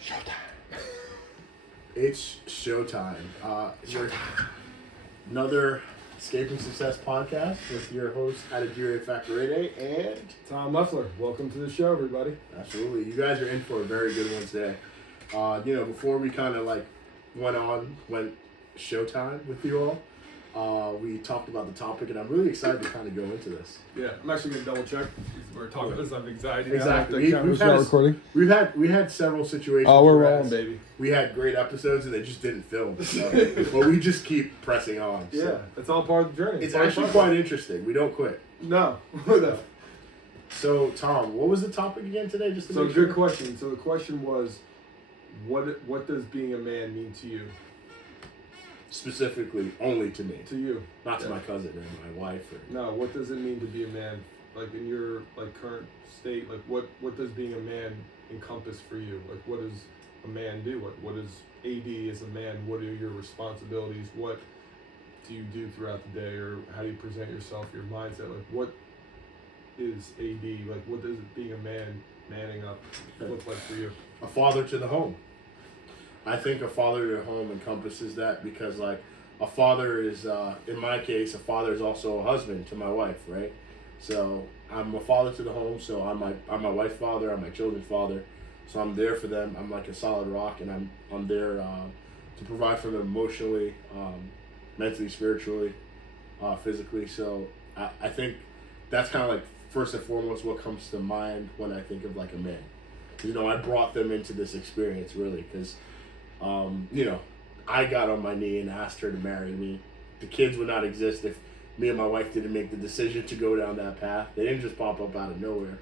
Showtime. It's showtime. Another Escaping Success podcast with your host, Adedire and Tom Leffler. Welcome to the show, everybody. Absolutely. You guys are in for a very good one today. Before we kind of went showtime with you all, we talked about the topic, and I'm really excited to kind of go into this. Yeah, I'm actually going to double check. We're talking about this on anxiety. Exactly. We had several situations. Oh, we're rolling, baby. We had great episodes, and they just didn't film. So, but we just keep pressing on. So. Yeah, it's all part of the journey. It's actually quite interesting. We don't quit. No. So, Tom, what was the topic again today? Good question. So the question was, what does being a man mean to you? Specifically, only to me. To you. Not to my cousin or my wife. No, what does it mean to be a man? Like, in your current state, what does being a man encompass for you? Like, what does a man do? What is AD as a man? What are your responsibilities? What do you do throughout the day? Or how do you present yourself, your mindset? Like, what is AD? Like, what does being a man, manning up, look like for you? A father to the home. I think a father to the home encompasses that because, a father is, in my case, a father is also a husband to my wife, right? So I'm a father to the home, so I'm my wife's father, I'm my children's father, so I'm there for them. I'm like a solid rock, and I'm there to provide for them emotionally, mentally, spiritually, physically. So I think that's kind of first and foremost what comes to mind when I think of a man. I brought them into this experience really because, I got on my knee and asked her to marry me. The kids would not exist if me and my wife didn't make the decision to go down that path. They didn't just pop up out of nowhere.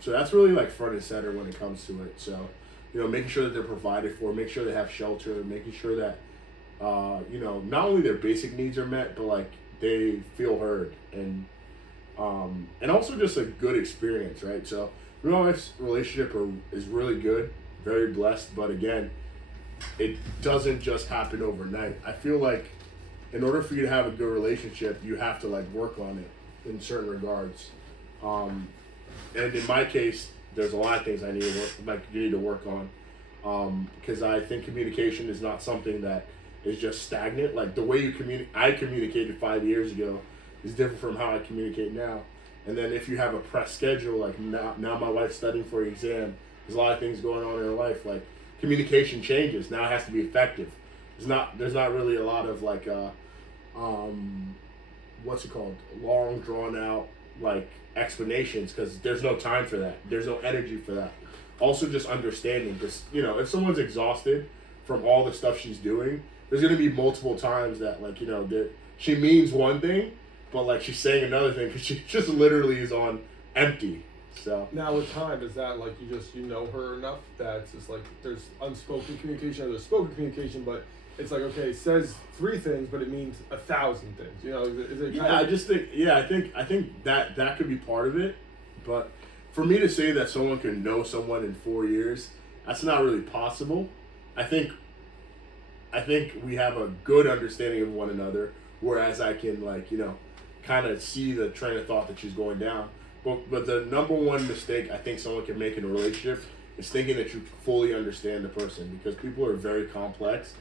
So that's really front and center when it comes to it. So, making sure that they're provided for, make sure they have shelter, making sure that, not only their basic needs are met, but they feel heard and also just a good experience, right? So, my wife's relationship is really good, very blessed, but again, it doesn't just happen overnight. I feel like in order for you to have a good relationship, you have to work on it in certain regards. And in my case, there's a lot of things I need to work on. Because I think communication is not something that is just stagnant. The way I communicated 5 years ago is different from how I communicate now. And then if you have a press schedule, now my wife's studying for an exam, there's a lot of things going on in her life. Communication changes. Now it has to be effective. There's not really a lot of what's it called? Long drawn out explanations because there's no time for that. There's no energy for that. Also just understanding because, if someone's exhausted from all the stuff she's doing, there's going to be multiple times that she means one thing, but she's saying another thing because she just literally is on empty. So now with time, is that you know her enough that it's just there's unspoken communication or there's spoken communication, but it's okay, it says 3 things, but it means 1,000 things. Is it I think that could be part of it, but for me to say that someone can know someone in 4 years, that's not really possible. I think we have a good understanding of one another, whereas I can kind of see the train of thought that she's going down. But the number one mistake I think someone can make in a relationship is thinking that you fully understand the person because people are very complex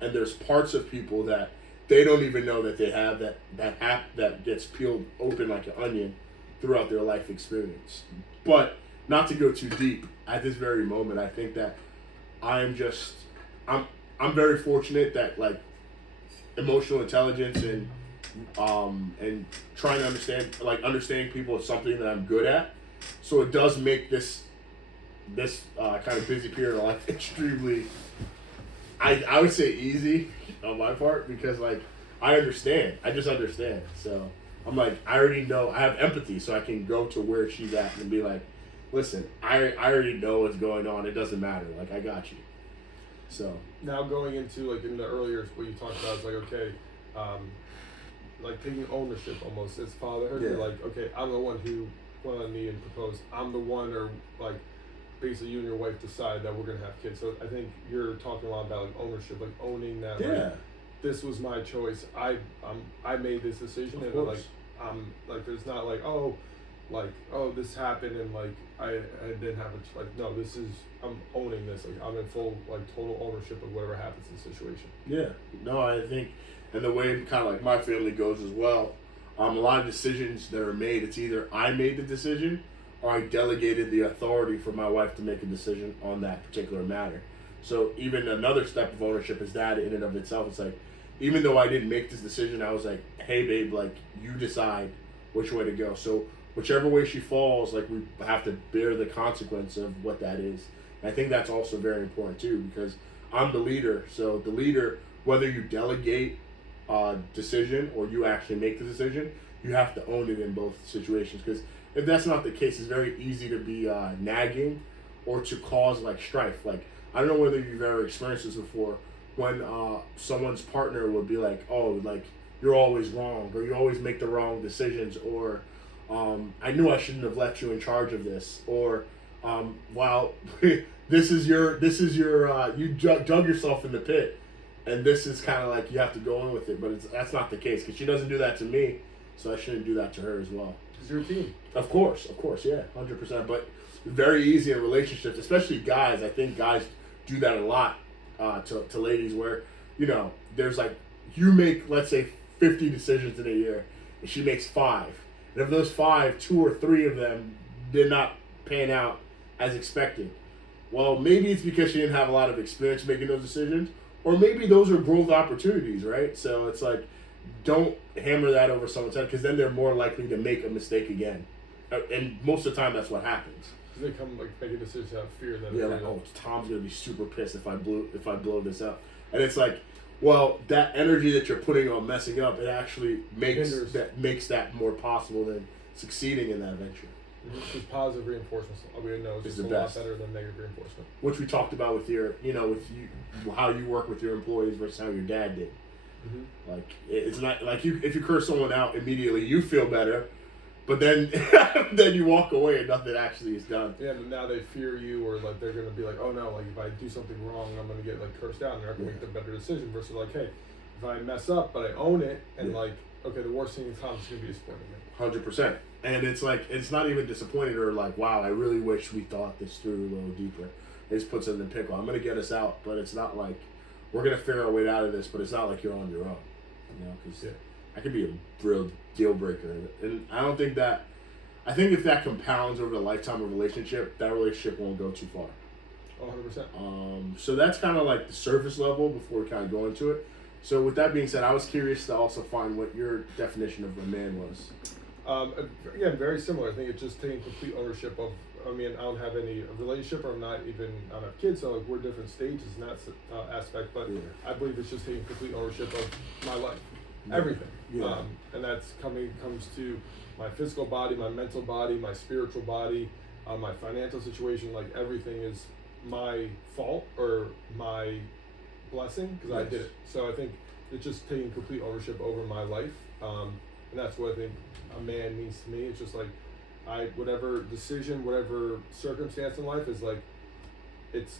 and there's parts of people that they don't even know that they have that gets peeled open like an onion throughout their life experience. But not to go too deep, at this very moment, I think that I'm very fortunate that emotional intelligence and trying to understanding people is something that I'm good at. So it does make this kind of busy period of life extremely, I would say easy on my part because I understand. I just understand. So I'm I already know. I have empathy, so I can go to where she's at and be listen, I already know what's going on. It doesn't matter. I got you. So now going into in the earlier what you talked about is okay. Taking ownership almost as fatherhood. Yeah. You're okay, I'm the one who went on me and proposed. I'm the one, or basically you and your wife decide that we're gonna have kids. So I think you're talking a lot about ownership, owning that. Yeah. This was my choice. I made this decision, of and course. there's not like, oh, this happened and like I didn't have a like, no, this is, I'm owning this, like I'm in full like total ownership of whatever happens in the situation. Yeah, no, I think, and the way kind of like my family goes as well, a lot of decisions that are made, it's either I made the decision or I delegated the authority for my wife to make a decision on that particular matter. So even another step of ownership is that in and of itself. It's like, even though I didn't make this decision, I was like, hey babe, like you decide which way to go. So whichever way she falls, like we have to bear the consequence of what that is. And I think that's also very important too, because I'm the leader. So the leader, whether you delegate a decision or you actually make the decision, you have to own it in both situations. Because if that's not the case, it's very easy to be nagging or to cause like strife. Like, I don't know whether you've ever experienced this before, when someone's partner would be like, oh, like, you're always wrong, or you always make the wrong decisions, or I knew I shouldn't have left you in charge of this, or wow, this is your you dug yourself in the pit, and this is kind of like you have to go in with it, but that's not the case, because she doesn't do that to me, so I shouldn't do that to her as well. It's your team. Of course, yeah, 100%. But very easy in relationships, especially guys. I think guys do that a lot to ladies, where, you know, there's like, you make, let's say, 50 decisions in a year, and she makes 5. And of those 5, 2 or 3 of them did not pan out as expected. Well, maybe it's because she didn't have a lot of experience making those decisions, or maybe those are growth opportunities, right? So it's like, don't hammer that over someone's head, because then they're more likely to make a mistake again. And most of the time, that's what happens. They come like making decisions out of fear that like, oh, Tom's gonna be super pissed if I blow this up, and it's like, well, that energy that you're putting on messing up, it actually makes that more possible than succeeding in that venture. Because positive reinforcement, we know, is a lot better than negative reinforcement. Which we talked about with your, how you work with your employees versus how your dad did. Mm-hmm. Like, it's not like if you curse someone out immediately, you feel better. But then then you walk away and nothing actually is done. Yeah, but now they fear you, or like they're gonna be like, oh no, like if I do something wrong, I'm gonna get like cursed out, and they're not gonna make the better decision. Versus like, hey, if I mess up but I own it, and like, okay, the worst thing in time is gonna be disappointing me. 100%. And it's like, it's not even disappointed or like, wow, I really wish we thought this through a little deeper. It just puts it in the pickle. I'm gonna get us out, but it's not like we're gonna figure our way out of this. But it's not like you're on your own, because that could be a real deal breaker. And I don't think that. I think if that compounds over the lifetime of a relationship, that relationship won't go too far. 100%. So that's kind of like the surface level before we kind of go into it. So with that being said, I was curious to also find what your definition of a man was. Again, very similar. I think it's just taking complete ownership of. I mean, I don't have any relationship, or I don't have kids, so like we're different stages in that aspect. But I believe it's just taking complete ownership of my life, everything. And that's comes to my physical body, my mental body, my spiritual body, my financial situation. Like everything is my fault or my blessing because I did it. So I think it's just taking complete ownership over my life, and that's what I think a man means to me. It's just like whatever decision, whatever circumstance in life is like, it's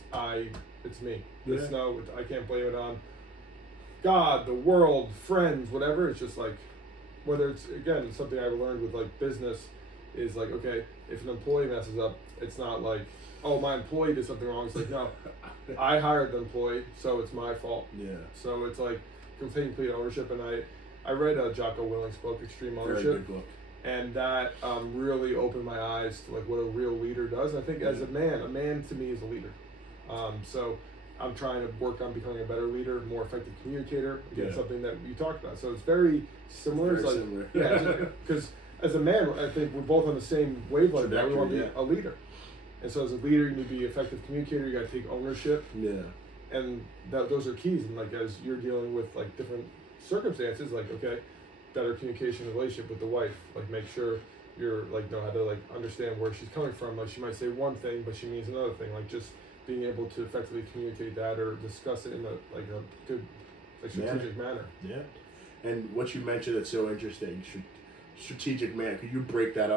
me. It's I can't blame it on God, the world, friends, whatever. It's just like, whether it's, again, something I've learned with like business is like, okay, if an employee messes up, it's not like, oh, my employee did something wrong. It's like, no, I hired the employee, so it's my fault. Yeah. So it's like complete ownership. And I read Jocko Willink's book, Extreme Ownership. Very good book. And that really opened my eyes to like what a real leader does. And I think as a man to me is a leader. So I'm trying to work on becoming a better leader, more effective communicator. Again, something that you talked about. So it's very similar. Very similar. Yeah, because as a man, I think we're both on the same wavelength. That we want to be a leader. And so as a leader, you need to be an effective communicator. You got to take ownership. Yeah. And those are keys. And like as you're dealing with like different circumstances, like okay, better communication relationship with the wife. Like make sure you're like know how to like understand where she's coming from. Like she might say one thing, but she means another thing. Like just being able to effectively communicate that or discuss it in a good strategic manner. Yeah. And what you mentioned that's so interesting, strategic man. Could you break that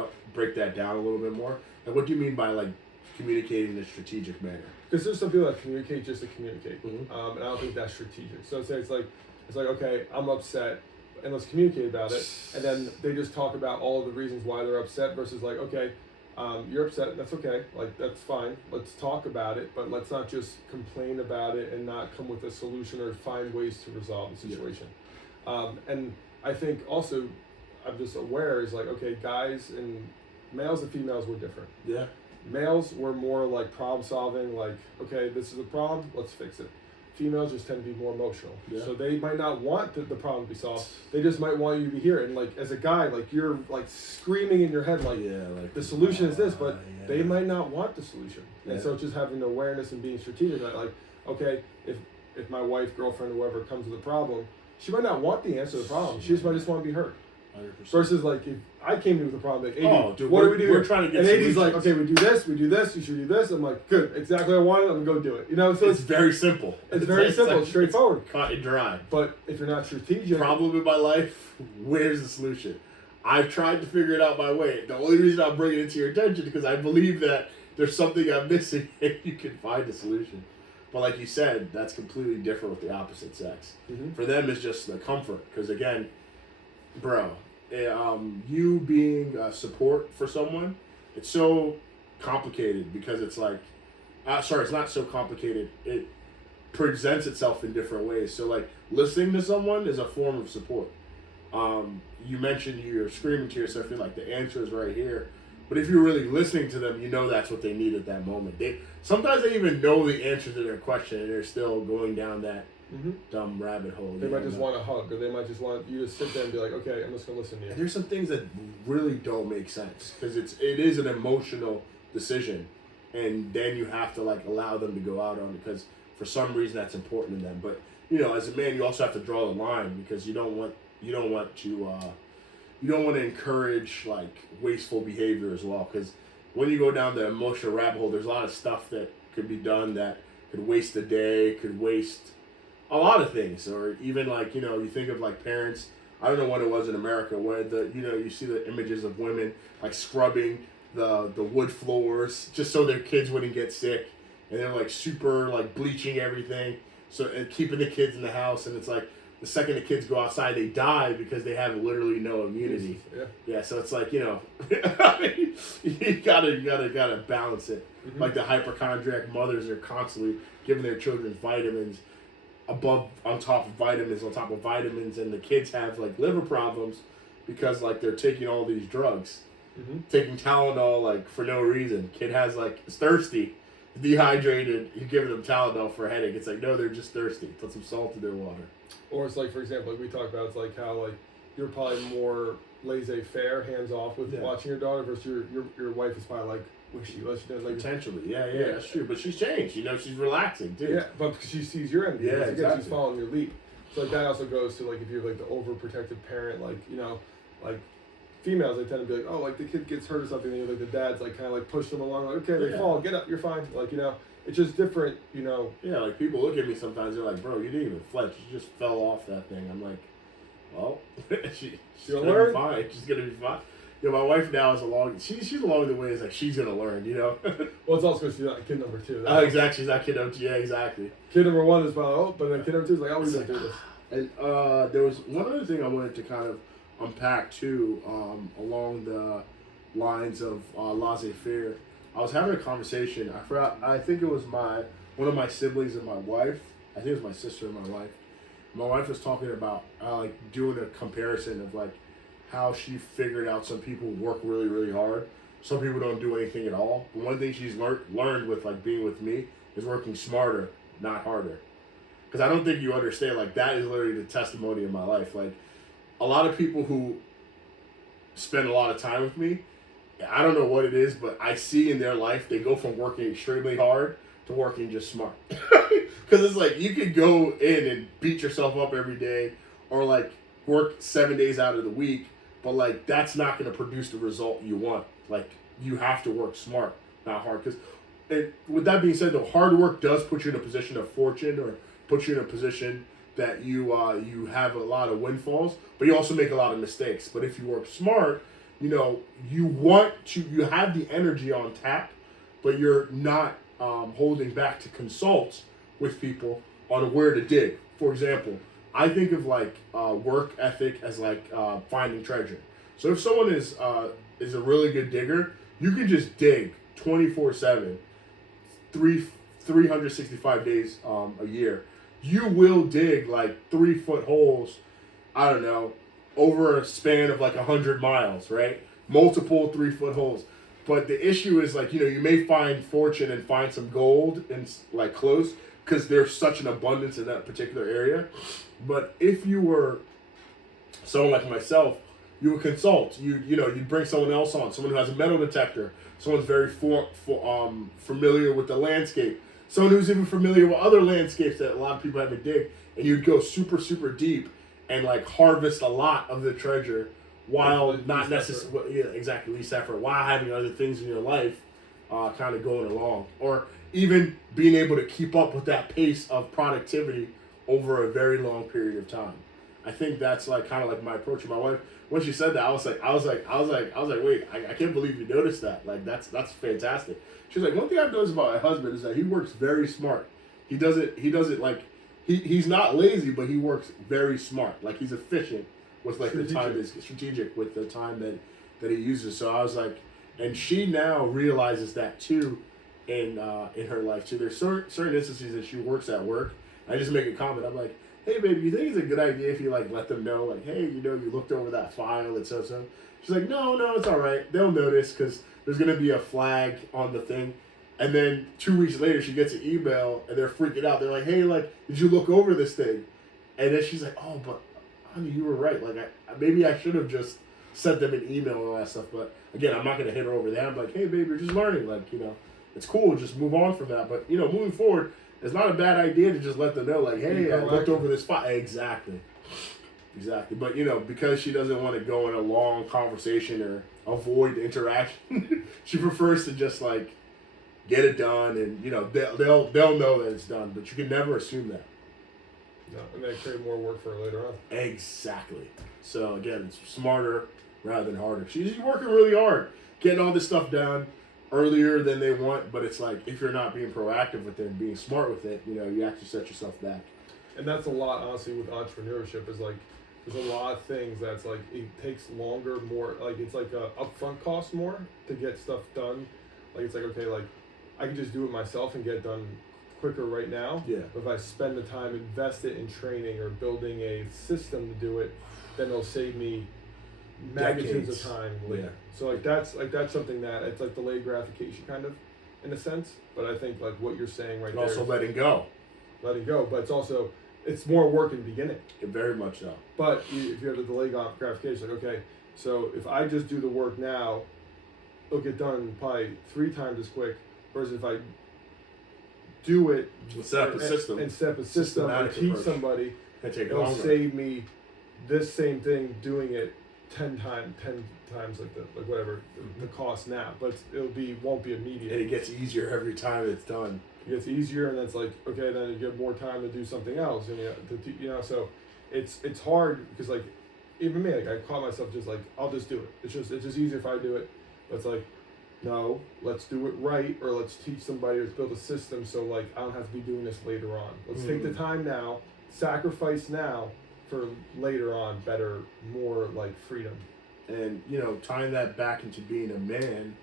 down a little bit more? Like what do you mean by like communicating in a strategic manner? Because there's some people that communicate just to communicate, mm-hmm. And I don't think that's strategic. So it's like okay, I'm upset. and let's communicate about it. And then they just talk about all of the reasons why they're upset versus like, okay, you're upset, that's okay, like that's fine. Let's talk about it, but let's not just complain about it and not come with a solution or find ways to resolve the situation. And I think also, I'm just aware is like, okay, guys and males and females were different. Yeah. Males were more like problem solving, like, okay, this is a problem, let's fix it. Females just tend to be more emotional. Yeah. So they might not want the problem to be solved. They just might want you to be here. And like as a guy, like you're like screaming in your head like, like the solution is this, but yeah. they might not want the solution. Yeah. And so it's just having the awareness and being strategic that like, okay, if my wife, girlfriend, whoever comes with a problem, she might not want the answer to the problem. She just might just want to be heard. 100%. Versus like if I came in with a problem, like, AD, dude, what do we do? We're trying to get and AD's solutions. like, okay, we do this, you should do this. I'm like, good, exactly what I wanted, I'm gonna go do it. You know, so it's very simple. It's very simple, like, straightforward. Cut and dry. But if you're not strategic, Problem in my life, where's the solution? I've tried to figure it out my way. The only reason I'm bringing it to your attention is because I believe that there's something I'm missing and you can find a solution. But like you said, that's completely different with the opposite sex. Mm-hmm. For them, it's just the comfort. Because again, bro, you being support for someone, it's so complicated because it's like, it's not so complicated. It presents itself in different ways. So like listening to someone is a form of support. You mentioned you're screaming to yourself, you're like the answer is right here. But if you're really listening to them, you know that's what they need at that moment. Sometimes they even know the answer to their question and they're still going down that dumb rabbit hole. They might just want a hug, or they might just want you to sit there and be like, okay, I'm just gonna listen to you. And there's some things that really don't make sense because it is an emotional decision, and then you have to like allow them to go out on it because for some reason that's important to them. But you know, as a man, you also have to draw the line because you don't want to encourage like wasteful behavior as well. Because when you go down the emotional rabbit hole, there's a lot of stuff that could be done that could waste a day, could waste a lot of things. Or even like, you know, you think of like parents, I don't know when it was in America, where you see the images of women like scrubbing the wood floors just so their kids wouldn't get sick. And they're like super like bleaching everything. So, and keeping the kids in the house. And it's like, the second the kids go outside, they die because they have literally no immunity. Yeah. So it's like, you know, you gotta balance it. Mm-hmm. Like the hypochondriac mothers are constantly giving their children vitamins on top of vitamins, and the kids have like liver problems because like they're taking all these drugs, taking Tylenol like for no reason. Kid has like is thirsty, dehydrated. You're giving them Tylenol for a headache. It's like no, they're just thirsty. Put some salt in their water. Or it's like, for example, like we talked about, it's like how like you're probably more laissez-faire, hands off with watching your daughter versus your wife is probably like wishy-washy. Like, potentially, yeah, that's true. But she's changed. You know, she's relaxing too. Yeah, but because she sees your end. Yeah, exactly. Again, she's following your lead. So like that also goes to like if you're like the overprotective parent, like you know, like females, they tend to be like, oh, like the kid gets hurt or something, and like the dad's like kind of like push them along, like okay, they fall, get up, you're fine, like you know. It's just different, you know. Yeah, like people look at me sometimes, they're like, bro, you didn't even flinch. You just fell off that thing. I'm like, well, she's going to be fine. She's going to be fine. You know, my wife now is she's along the way. It's like, she's going to learn, you know. Well, it's also because she's not kid number 2. Exactly. She's not kid number 2. Yeah, exactly. Kid number 1 is probably, but then kid number 2 is like, we didn't do this. And there was one other thing I wanted to kind of unpack, too, along the lines of laissez-faire. I was having a conversation. I forgot. I think it was one of my siblings and my wife. I think it was my sister and my wife. My wife was talking about like doing a comparison of like how she figured out some people work really, really hard. Some people don't do anything at all. But one thing she's learned with like being with me is working smarter, not harder. Because I don't think you understand. Like that is literally the testimony of my life. Like a lot of people who spend a lot of time with me, I don't know what it is, but I see in their life, they go from working extremely hard to working just smart. Because it's like, you could go in and beat yourself up every day or like work 7 days out of the week, but like, that's not going to produce the result you want. Like, you have to work smart, not hard. Because with that being said, though, hard work does put you in a position of fortune or put you in a position that you have a lot of windfalls, but you also make a lot of mistakes. But if you work smart, you know, you have the energy on tap, but you're not holding back to consult with people on where to dig. For example, I think of like work ethic as like finding treasure. So if someone is a really good digger, you can just dig 24/7, 365 days a year. You will dig like 3-foot holes. I don't know, over a span of like 100 miles, right? Multiple 3-foot holes. But the issue is like, you may find fortune and find some gold and like close because there's such an abundance in that particular area. But if you were someone like myself, you would consult. You'd bring someone else on, someone who has a metal detector, someone's very familiar with the landscape, someone who's even familiar with other landscapes that a lot of people haven't dig, and you'd go super, super deep and like harvest a lot of the treasure while not necessarily, exactly, least effort, while having other things in your life kind of going along, or even being able to keep up with that pace of productivity over a very long period of time. I think that's like kind of like my approach. My wife, when she said that, I was like, wait, I can't believe you noticed that. Like that's fantastic. She's like, one thing I've noticed about my husband is that he works very smart. He doesn't like he's not lazy, but he works very smart. Like he's efficient with like the time is strategic with the time that he uses. So I was like, and she now realizes that too in her life too. There's certain instances that she works at work. I just make a comment. I'm like, hey baby, you think it's a good idea if you like let them know like, hey, you looked over that file and so. She's like, no, it's all right. They'll notice because there's gonna be a flag on the thing. And then 2 weeks later, she gets an email and they're freaking out. They're like, hey, like, did you look over this thing? And then she's like, oh, but honey, you were right. Like, maybe I should have just sent them an email and all that stuff. But again, I'm not gonna hit her over there. I'm like, hey baby, you're just learning. Like, it's cool. Just move on from that. But moving forward, it's not a bad idea to just let them know, like, hey, I looked over this file. Exactly. But, because she doesn't want to go in a long conversation or avoid interaction, she prefers to just, like, get it done and, they'll know that it's done. But you can never assume that. No, and they create more work for her later on. Exactly. So, again, it's smarter rather than harder. She's working really hard, getting all this stuff done earlier than they want, but it's like if you're not being proactive with it and being smart with it, you actually set yourself back. And that's a lot, honestly, with entrepreneurship is like there's a lot of things that's like it takes longer, more like it's like a upfront cost more to get stuff done. Like it's like, okay, like I can just do it myself and get it done quicker right now. Yeah. But if I spend the time, invest it in training or building a system to do it, then it'll save me magnitudes of time later. Yeah. So that's something that it's like delayed gratification kind of in a sense. But I think like what you're saying right And there. also letting go. But it's more work in the beginning. Very much so. But if you have the delayed gratification, like okay, so if I just do the work now, it'll get done probably 3 times as quick. Whereas if I do it set up a system and teach somebody, it'll save me this same thing doing it 10 times like whatever the cost now, but won't be immediate. And it gets easier every time it's done. It gets easier, and then it's like okay, then you get more time to do something else, and so it's hard because like even me, like I caught myself just like I'll just do it. It's just easier if I do it. But it's like no, let's do it right, or let's teach somebody, or build a system so like I don't have to be doing this later on. Let's take the time now, sacrifice now for later on, better, more like freedom. And tying that back into being a man,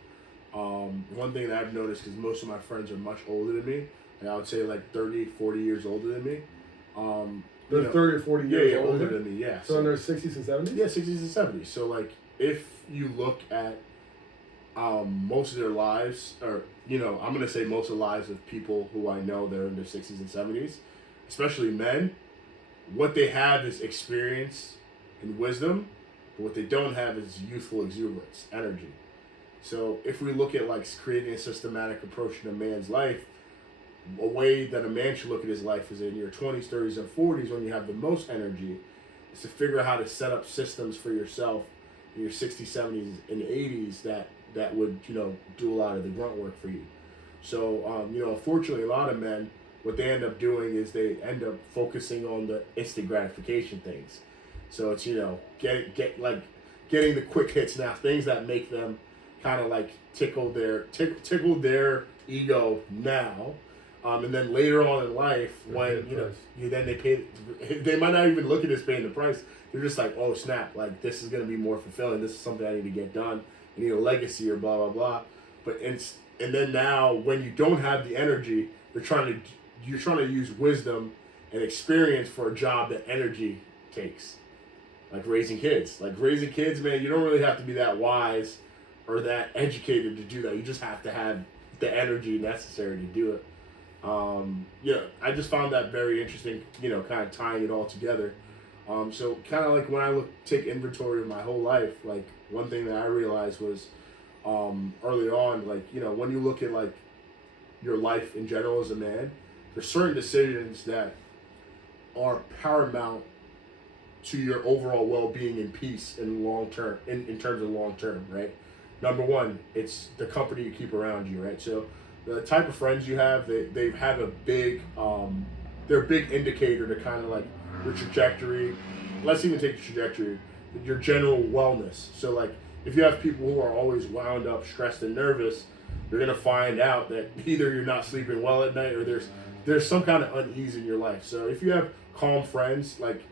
one thing that I've noticed, because most of my friends are much older than me, and I would say like 30, 40 years older than me. They're 30 or 40 years older than me, yeah. So in their 60s and 70s? Yeah, 60s and 70s. So like if you look at most of their lives, or I'm gonna say most of the lives of people who I know that are in their 60s and 70s, especially men, what they have is experience and wisdom, but what they don't have is youthful exuberance, energy. So if we look at like creating a systematic approach in a man's life, a way that a man should look at his life is in your 20s, 30s, and 40s when you have the most energy, is to figure out how to set up systems for yourself in your 60s, 70s, and 80s that would, do a lot of the grunt work for you. So, unfortunately, a lot of men, what they end up doing is they end up focusing on the instant gratification things. So it's, getting the quick hits now, things that make them kind of like tickle their ego now, And then later on in life, when they might not even look at it as paying the price. They're just like, oh snap, like this is gonna be more fulfilling. This is something I need to get done. I need a legacy or blah blah blah. And then now when you don't have the energy, you're trying to use wisdom and experience for a job that energy takes. Like raising kids. Like raising kids, man, you don't really have to be that wise or that educated to do that. You just have to have the energy necessary to do it. I just found that very interesting, kind of tying it all together. So kind of like when I take inventory of my whole life, like one thing that I realized was early on, like, when you look at like your life in general as a man, there's certain decisions that are paramount to your overall well-being and peace in long term, in terms of long term, right? Number one, it's the company you keep around you, right? So the type of friends you have, they have a big, they're a big indicator to kind of like your trajectory. Let's even take the trajectory, your general wellness. So like, if you have people who are always wound up, stressed, and nervous, you're gonna find out that either you're not sleeping well at night or there's some kind of unease in your life. So if you have calm friends, like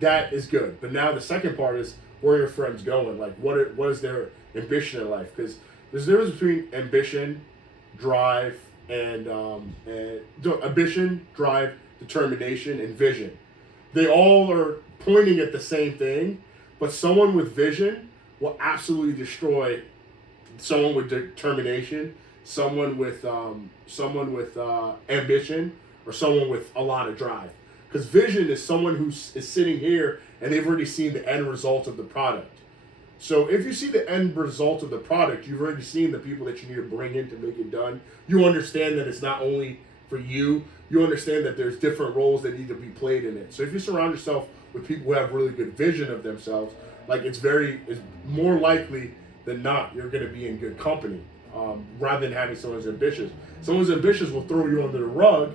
that is good. But now the second part is where are your friends going? Like what is their ambition in life? Because there's a difference between ambition, drive, and ambition, drive, determination, and vision. They all are pointing at the same thing, but someone with vision will absolutely destroy someone with determination, someone with ambition, or someone with a lot of drive. Because vision is someone who is sitting here and they've already seen the end result of the product. So if you see the end result of the product, you've already seen the people that you need to bring in to make it done. You understand that it's not only for you. You understand that there's different roles that need to be played in it. So if you surround yourself with people who have really good vision of themselves, like it's more likely than not you're going to be in good company, rather than having someone who's ambitious. Someone who's ambitious will throw you under the rug,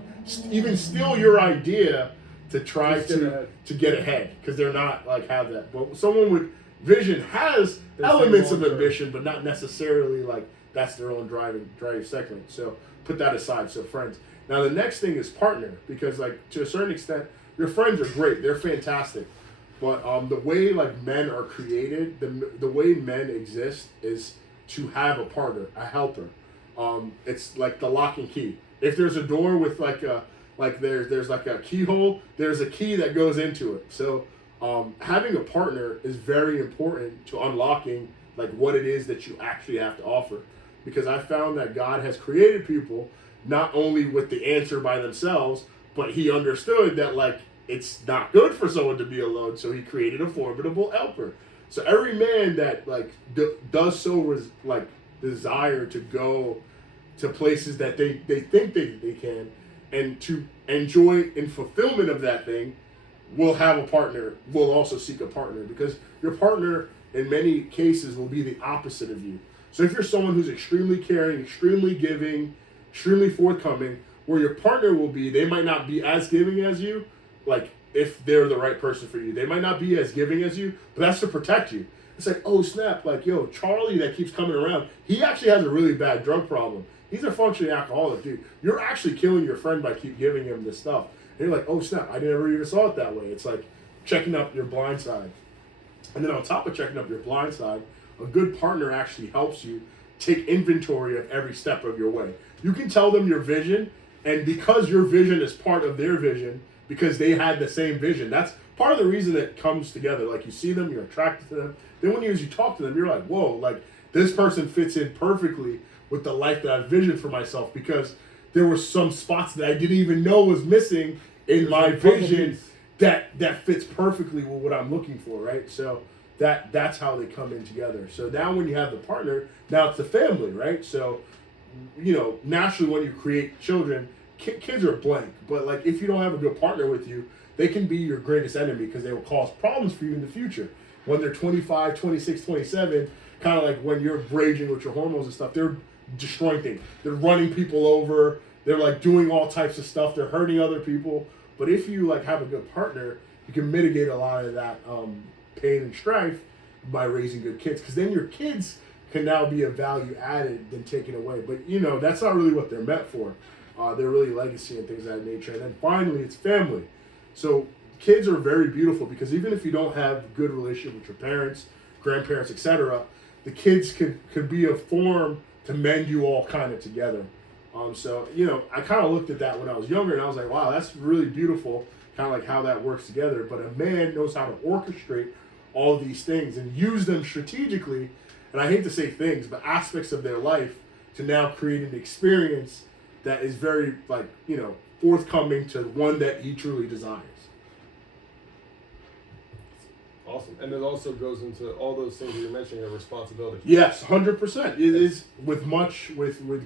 even steal your idea to try to get ahead, because they're not like have that. But someone with vision has elements of ambition, but not necessarily like that's their own driving segment. So put that aside. So friends. Now the next thing is partner, because like to a certain extent, your friends are great. They're fantastic. But the way like men are created, the way men exist is to have a partner, a helper. It's like the lock and key. If there's a door with there's like a keyhole, there's a key that goes into it. So having a partner is very important to unlocking like what it is that you actually have to offer. Because I found that God has created people not only with the answer by themselves, but he understood that like it's not good for someone to be alone, so he created a formidable helper. So every man that like does so like desire to go to places that they think they can, and to enjoy in fulfillment of that thing, will have a partner, will also seek a partner, because your partner in many cases will be the opposite of you. So if you're someone who's extremely caring, extremely giving, extremely forthcoming, where your partner will be, they might not be as giving as you, like if they're the right person for you. They might not be as giving as you, but that's to protect you. It's like, oh snap, like yo, Charlie that keeps coming around, he actually has a really bad drug problem. He's a functioning alcoholic, dude. You're actually killing your friend by keep giving him this stuff. And you're like, oh snap, I never even saw it that way. It's like checking up your blind side. And then on top of checking up your blind side, a good partner actually helps you take inventory of every step of your way. You can tell them your vision, and because your vision is part of their vision, because they had the same vision, that's part of the reason it comes together. Like you see them, you're attracted to them. Then when you talk to them, you're like, whoa, like this person fits in perfectly with the life that I visioned for myself, because there were some spots that I didn't even know was missing in my vision that fits perfectly with what I'm looking for, right? So that's how they come in together. So now when you have the partner, now it's the family, right? So, naturally when you create children, kids are blank. But like if you don't have a good partner with you, they can be your greatest enemy, because they will cause problems for you in the future. When they're 25, 26, 27, kind of like when you're raging with your hormones and stuff, they're destroying things. They're running people over. They're like doing all types of stuff. They're hurting other people. But if you like have a good partner, you can mitigate a lot of that pain and strife by raising good kids, because then your kids can now be a value added than taken away. But that's not really what they're meant for. They're really legacy and things of that nature. And then finally, it's family. So kids are very beautiful because even if you don't have a good relationship with your parents, grandparents, etc., the kids could be a form to mend you all kind of together. So, I kind of looked at that when I was younger, and I was like, wow, that's really beautiful, kind of like how that works together. But a man knows how to orchestrate all of these things and use them strategically, and I hate to say things, but aspects of their life to now create an experience that is very, forthcoming to one that he truly desires. Awesome. And it also goes into all those things that you're mentioning are responsibility. Yes, 100%. It is with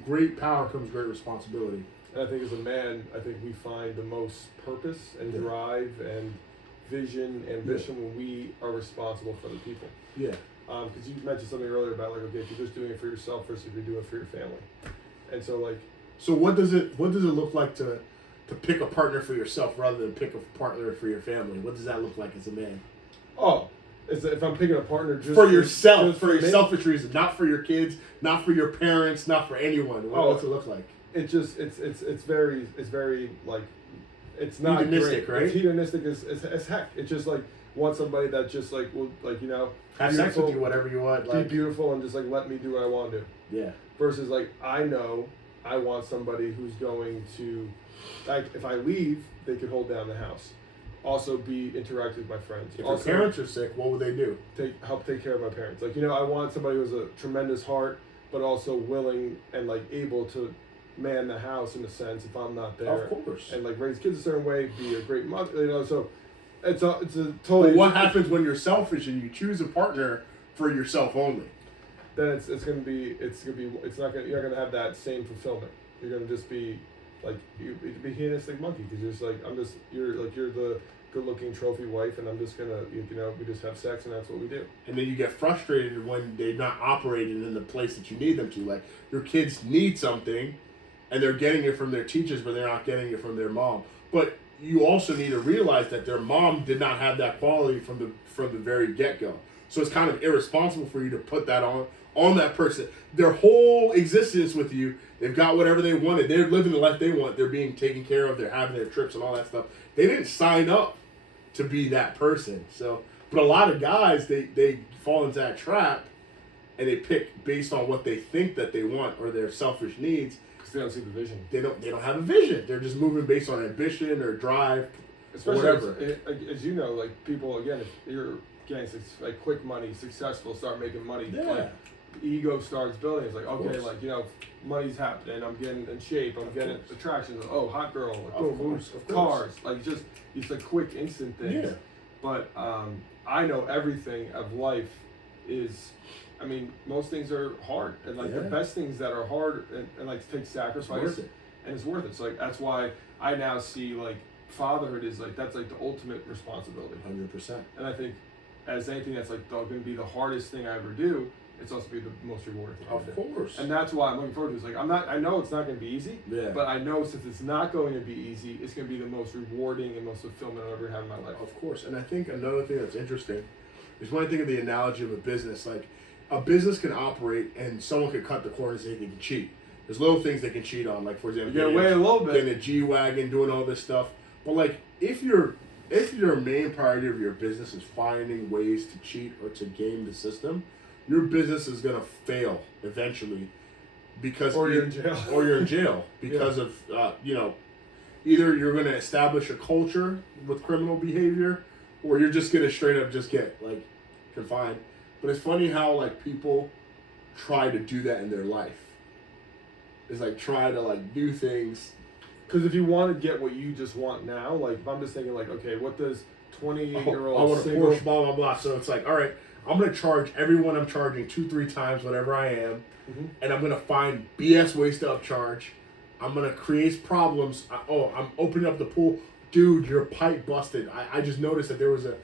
great power comes great responsibility. And I think as a man, we find the most purpose and drive and vision, ambition when we are responsible for the people. Yeah. Because you mentioned something earlier about if you're just doing it for yourself versus if you're doing it for your family. And so what does it look like to pick a partner for yourself rather than pick a partner for your family? What does that look like as a man? Oh, if I'm picking a partner just for yourself, just for your selfish reason, not for your kids, not for your parents, not for anyone. What's it look like? It's very it's not hedonistic, great. Right? It's hedonistic as heck. It's just want somebody that just will have sex with you, whatever you want, be beautiful and just let me do what I want to do. Yeah. Versus I know I want somebody who's going to if I leave, they could hold down the house. Also be interactive with my friends. If your parents are sick, what would they do? Help take care of my parents. I want somebody who has a tremendous heart, but also willing and able to man the house in a sense if I'm not there. Of course. And raise kids a certain way, be a great mother. So it's a totally. But what happens when you're selfish and you choose a partner for yourself only? Then you're not gonna have that same fulfillment. You're gonna just be you be hedonistic monkey because you're the good-looking trophy wife, and I'm just gonna we just have sex and that's what we do. And then you get frustrated when they're not operating in the place that you need them to. Your kids need something, and they're getting it from their teachers, but they're not getting it from their mom. But you also need to realize that their mom did not have that quality from the very get-go. So it's kind of irresponsible for you to put that on that person. Their whole existence with you, they've got whatever they wanted. They're living the life they want. They're being taken care of. They're having their trips and all that stuff. They didn't sign up to be that person. So, but a lot of guys, they fall into that trap, and they pick based on what they think that they want or their selfish needs. Because they don't see the vision. They don't have a vision. They're just moving based on ambition or drive, especially or whatever. As you know, people again, if you're getting quick money, successful, start making money. Yeah. Ego starts building. It's okay, money's happening. I'm getting in shape. I'm getting attraction. Oh, hot girl. Boom, cars. Just these quick, instant things. Yeah. But I know everything of life is. Most things are hard, and the best things that are hard and take sacrifice, and it's worth it. So that's why I now see fatherhood is that's the ultimate responsibility. 100%. And I think as anything that's going to be the hardest thing I ever do, it's also be the most rewarding thing. Of course. And that's why I'm looking forward to it. I know it's not going to be easy. Yeah. But I know since it's not going to be easy, it's going to be the most rewarding and most fulfillment I'll ever have in my life. Of course. And I think another thing that's interesting is when I think of the analogy of a business, a business can operate and someone could cut the corners and they can cheat. There's little things they can cheat on, for example, get away a little bit, getting a G-Wagon, doing all this stuff. But if your main priority of your business is finding ways to cheat or to game the system, your business is gonna fail eventually, because you're in jail. Or you're in jail because of either you're gonna establish a culture with criminal behavior, or you're just gonna straight up just get confined. But it's funny how people try to do that in their life. It's try to do things. Because if you want to get what you just want now, if I'm just thinking okay, what does 28-year-old I want a single... Porsche, blah, blah, blah. So it's all right, I'm going to charge everyone I'm charging 2-3 times whatever I am, and I'm going to find BS ways to upcharge. I'm going to create problems. I'm opening up the pool. Dude, your pipe busted. I just noticed that there was the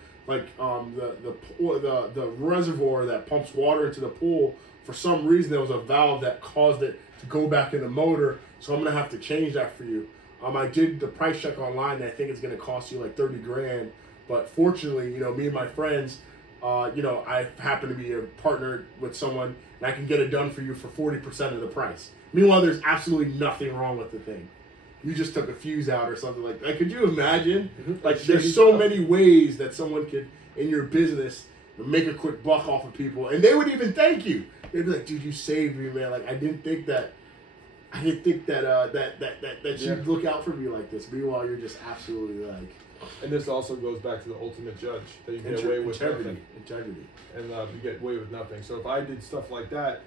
reservoir that pumps water into the pool. For some reason, there was a valve that caused it to go back in the motor. So I'm going to have to change that for you. I did the price check online, and I think it's going to cost you $30,000. But fortunately, me and my friends, I happen to be a partner with someone, and I can get it done for you for 40% of the price. Meanwhile, there's absolutely nothing wrong with the thing. you just took a fuse out or something like that. Could you imagine? Mm-hmm. Like, there's so many ways that someone could, in your business, make a quick buck off of people, and they would even thank you. They'd be like, "Dude, you saved me, man. Like, I didn't think that you'd look out for me like this." Meanwhile, you're just absolutely like. And this also goes back to the ultimate judge that you get away with nothing. Integrity. And you get away with nothing. So if I did stuff like that,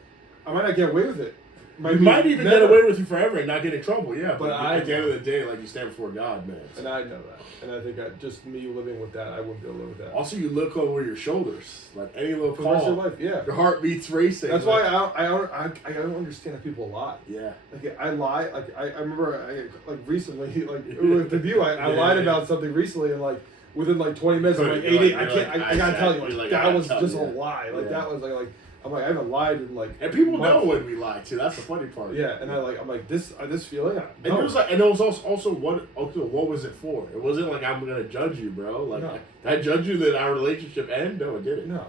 I might not get away with it. You might even get away with you forever and not get in trouble, yeah. But at the end of the day, like, you stand before God, man. And I know that. And I think just me living with that, I wouldn't be able to live with that. Also, you look over your shoulders, like any little call. Your life, yeah. Your heart beats racing. That's why I don't understand how people lie. Yeah. Like, I lie. Like, I remember, recently, with you, I lied about something recently, and, within, 20 minutes, I'm like, 88, I gotta tell you, that was just a lie. That was, I'm like, I haven't lied in and people know when we lie too. That's the funny part. Yeah, and I'm like this feeling. And it was and it was also what was it for? It wasn't like I'm gonna judge you, bro. Like no. I judge you that our relationship end. No, it didn't. No,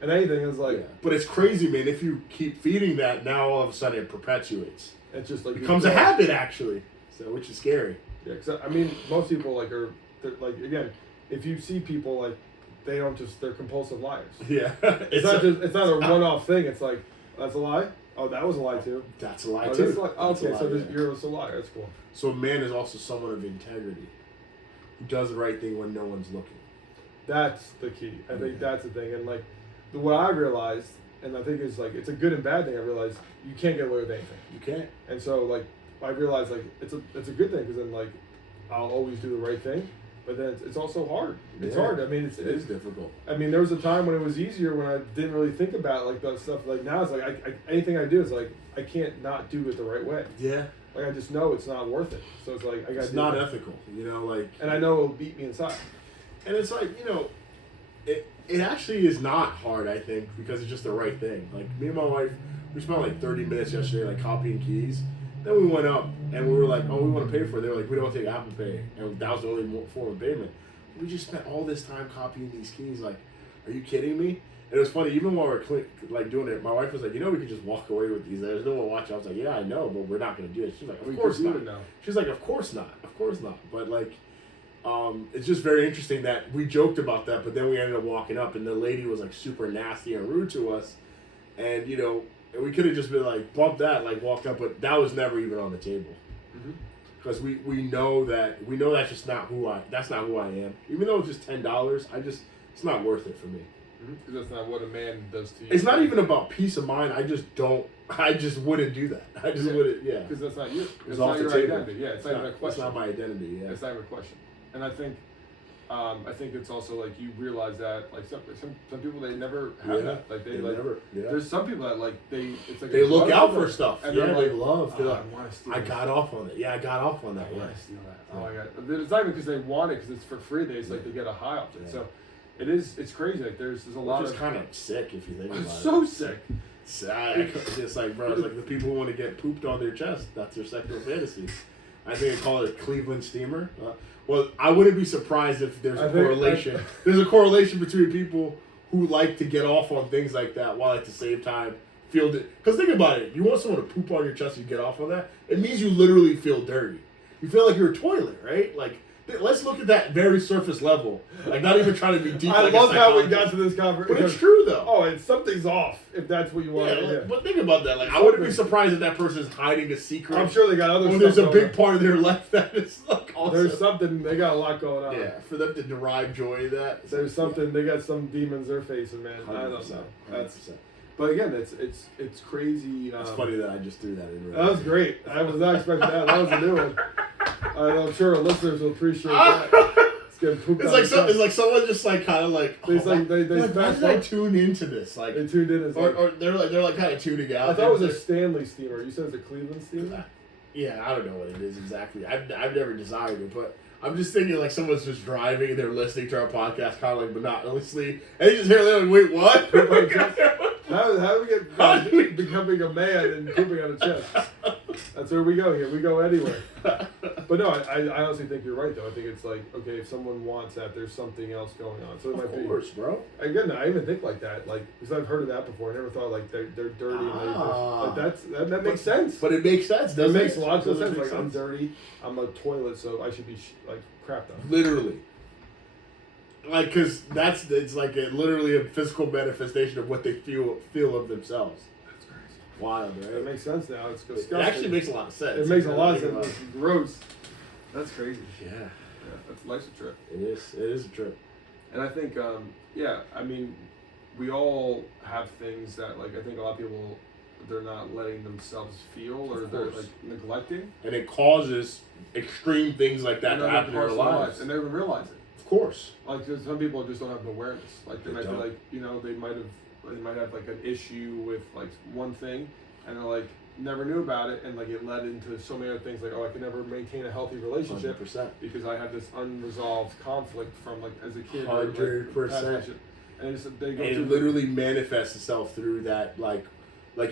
and anything is But it's crazy, man. If you keep feeding that, now all of a sudden it perpetuates. It's just becomes a habit actually. So which is scary. Yeah, because I mean, most people are again, if you see people they're compulsive liars. Yeah. It's not a one-off thing. It's like, that's a lie? Oh, that was a lie too. That's a lie too. You're a liar. That's cool. So a man is also someone of integrity who does the right thing when no one's looking. That's the key. I think that's the thing. And what I realized, and I think it's a good and bad thing, I realized you can't get away with anything. You can't. And so I realized it's a good thing, because then I'll always do the right thing. But then it's also hard. It's hard. I mean, it is difficult. I mean, there was a time when it was easier, when I didn't really think about that stuff. Now it's anything I do is I can't not do it the right way. Yeah. I just know it's not worth it. So it's I got. It's not ethical, And I know it'll beat me inside. And it's it actually is not hard, I think, because it's just the right thing. Me and my wife, we spent 30 minutes yesterday copying keys. Then we went up and we were like, "Oh, we want to pay for it." They were like, "We don't take Apple Pay," and that was the only form of payment. We just spent all this time copying these keys. Are you kidding me? And it was funny, even while we were doing it, my wife was like, "We could just walk away with these. There's no one watching." I was like, "Yeah, I know, but we're not going to do it." She's like, "Of course not." She's like, "Of course not. Of course not." But it's just very interesting that we joked about that, but then we ended up walking up, and the lady was super nasty and rude to us, and and we could have just been bumped that, walked up, but that was never even on the table. Because we know that's just not that's not who I am. Even though it's just $10, it's not worth it for me. Because that's not what a man does to you. It's not even about peace of mind. I just wouldn't do that. I just wouldn't, yeah. Because that's not you. It's not your identity. Yeah, it's not even a question. It's not my identity, yeah. It's not even a question. And I think it's also you realize that some people, they never have that. They never. Yeah. There's some people that they look out for stuff. And they love. I got off on it. Yeah, I got off on that. I want to steal that. Oh my god! It's not even because they want it, because it's for free. They get a high off it. Yeah. So it's crazy. There's a lot of. It's kind of sick if you think about it. It's so sick. It's just bro, it's the people who want to get pooped on their chest. That's their sexual fantasy. I think they call it Cleveland steamer. Well, I wouldn't be surprised if there's a correlation. There's a correlation between people who like to get off on things like that while at the same time feel it. Because think about it. You want someone to poop on your chest and you get off on that, it means you literally feel dirty. You feel like you're a toilet, right? Let's look at that very surface level. Not even trying to be deep. I love how we got to this conversation. But it's true, though. Oh, something's off if that's what you want. Yeah, but think about that. I wouldn't be surprised if that person's hiding a secret. I'm sure they got other stuff. There's a big part of their life that is awesome. There's something, they got a lot going on. Yeah, for them to derive joy in that. There's something, they got some demons they're facing, man. 100%, I don't know. 100%. But again, it's crazy. It's funny that I just threw that in. That was great. I was not expecting that. That was a new one. I'm sure our listeners will appreciate that. It's like someone just kind of why did I tune into this? They tuned in or they're kind of tuning out. I thought it was a Stanley steamer. You said it's a Cleveland steamer? Yeah, I don't know what it is exactly. I've never desired it, but I'm just thinking someone's just driving and they're listening to our podcast kind of monotonously, and you just hear them wait, what? How do we get becoming a man and pooping on a chest? That's where we go here. We go anywhere. But no, I honestly think you're right though. I think it's like, okay, if someone wants that, there's something else going on. So it might be. Of course, bro. Again, I even think like that, like because I've heard of that before. I never thought like they're dirty and that makes sense. But it makes sense, doesn't it? Makes logical sense. Like I'm dirty, I'm a toilet, so I should be like crapped on. Literally. Like, cause it's like literally a physical manifestation of what they feel of themselves. That's crazy. Wild, right? It makes sense now. It's disgusting. It actually makes a lot of sense. It makes a lot of sense. It's gross. That's crazy. Yeah. That's life's a trip. It is. It is a trip. And I think, I mean, we all have things that, like, I think a lot of people, they're not letting themselves feel or they're, like, neglecting. And it causes extreme things like that to happen in their lives. And they don't realize it. Of course. Like, cause some people just don't have an awareness. Like, they might be like, you know, they might have, like, an issue with, like, one thing, and they're like, never knew about it, and like it led into so many other things like, oh, I can never maintain a healthy relationship 100%. because I have this unresolved conflict from like as a kid. 100%. And it literally manifests itself through that, like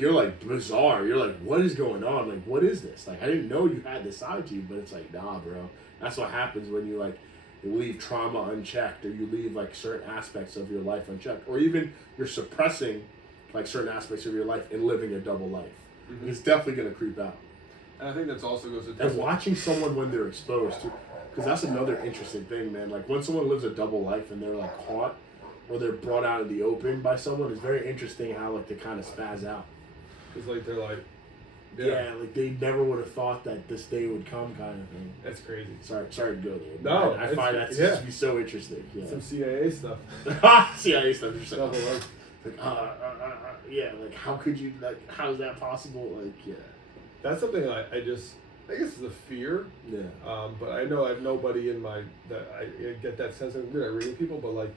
you're like bizarre. You're like, what is going on? Like, what is this? Like, I didn't know you had this side to you, but it's like, nah, bro. That's what happens when you like you leave trauma unchecked, or you leave like certain aspects of your life unchecked, or even you're suppressing like certain aspects of your life and living a double life. Mm-hmm. It's definitely going to creep out. And I think that's also goes to... And watching someone when they're exposed to... Because that's another interesting thing, man. Like, when someone lives a double life and they're, like, caught or they're brought out in the open by someone, it's very interesting how, like, they kind of spaz out. It's like they're like... Yeah, like, they never would have thought that this day would come kind of thing. That's crazy. Sorry to go there. No, I find that to be so interesting. Yeah. Some CIA stuff. CIA stuff. You're saying, double life. Like, yeah, like, how could you, like, how is that possible? Like, yeah. That's something I guess it's a fear. Yeah. But I know I have nobody in my, that I get that sense of, good at reading people, but, like,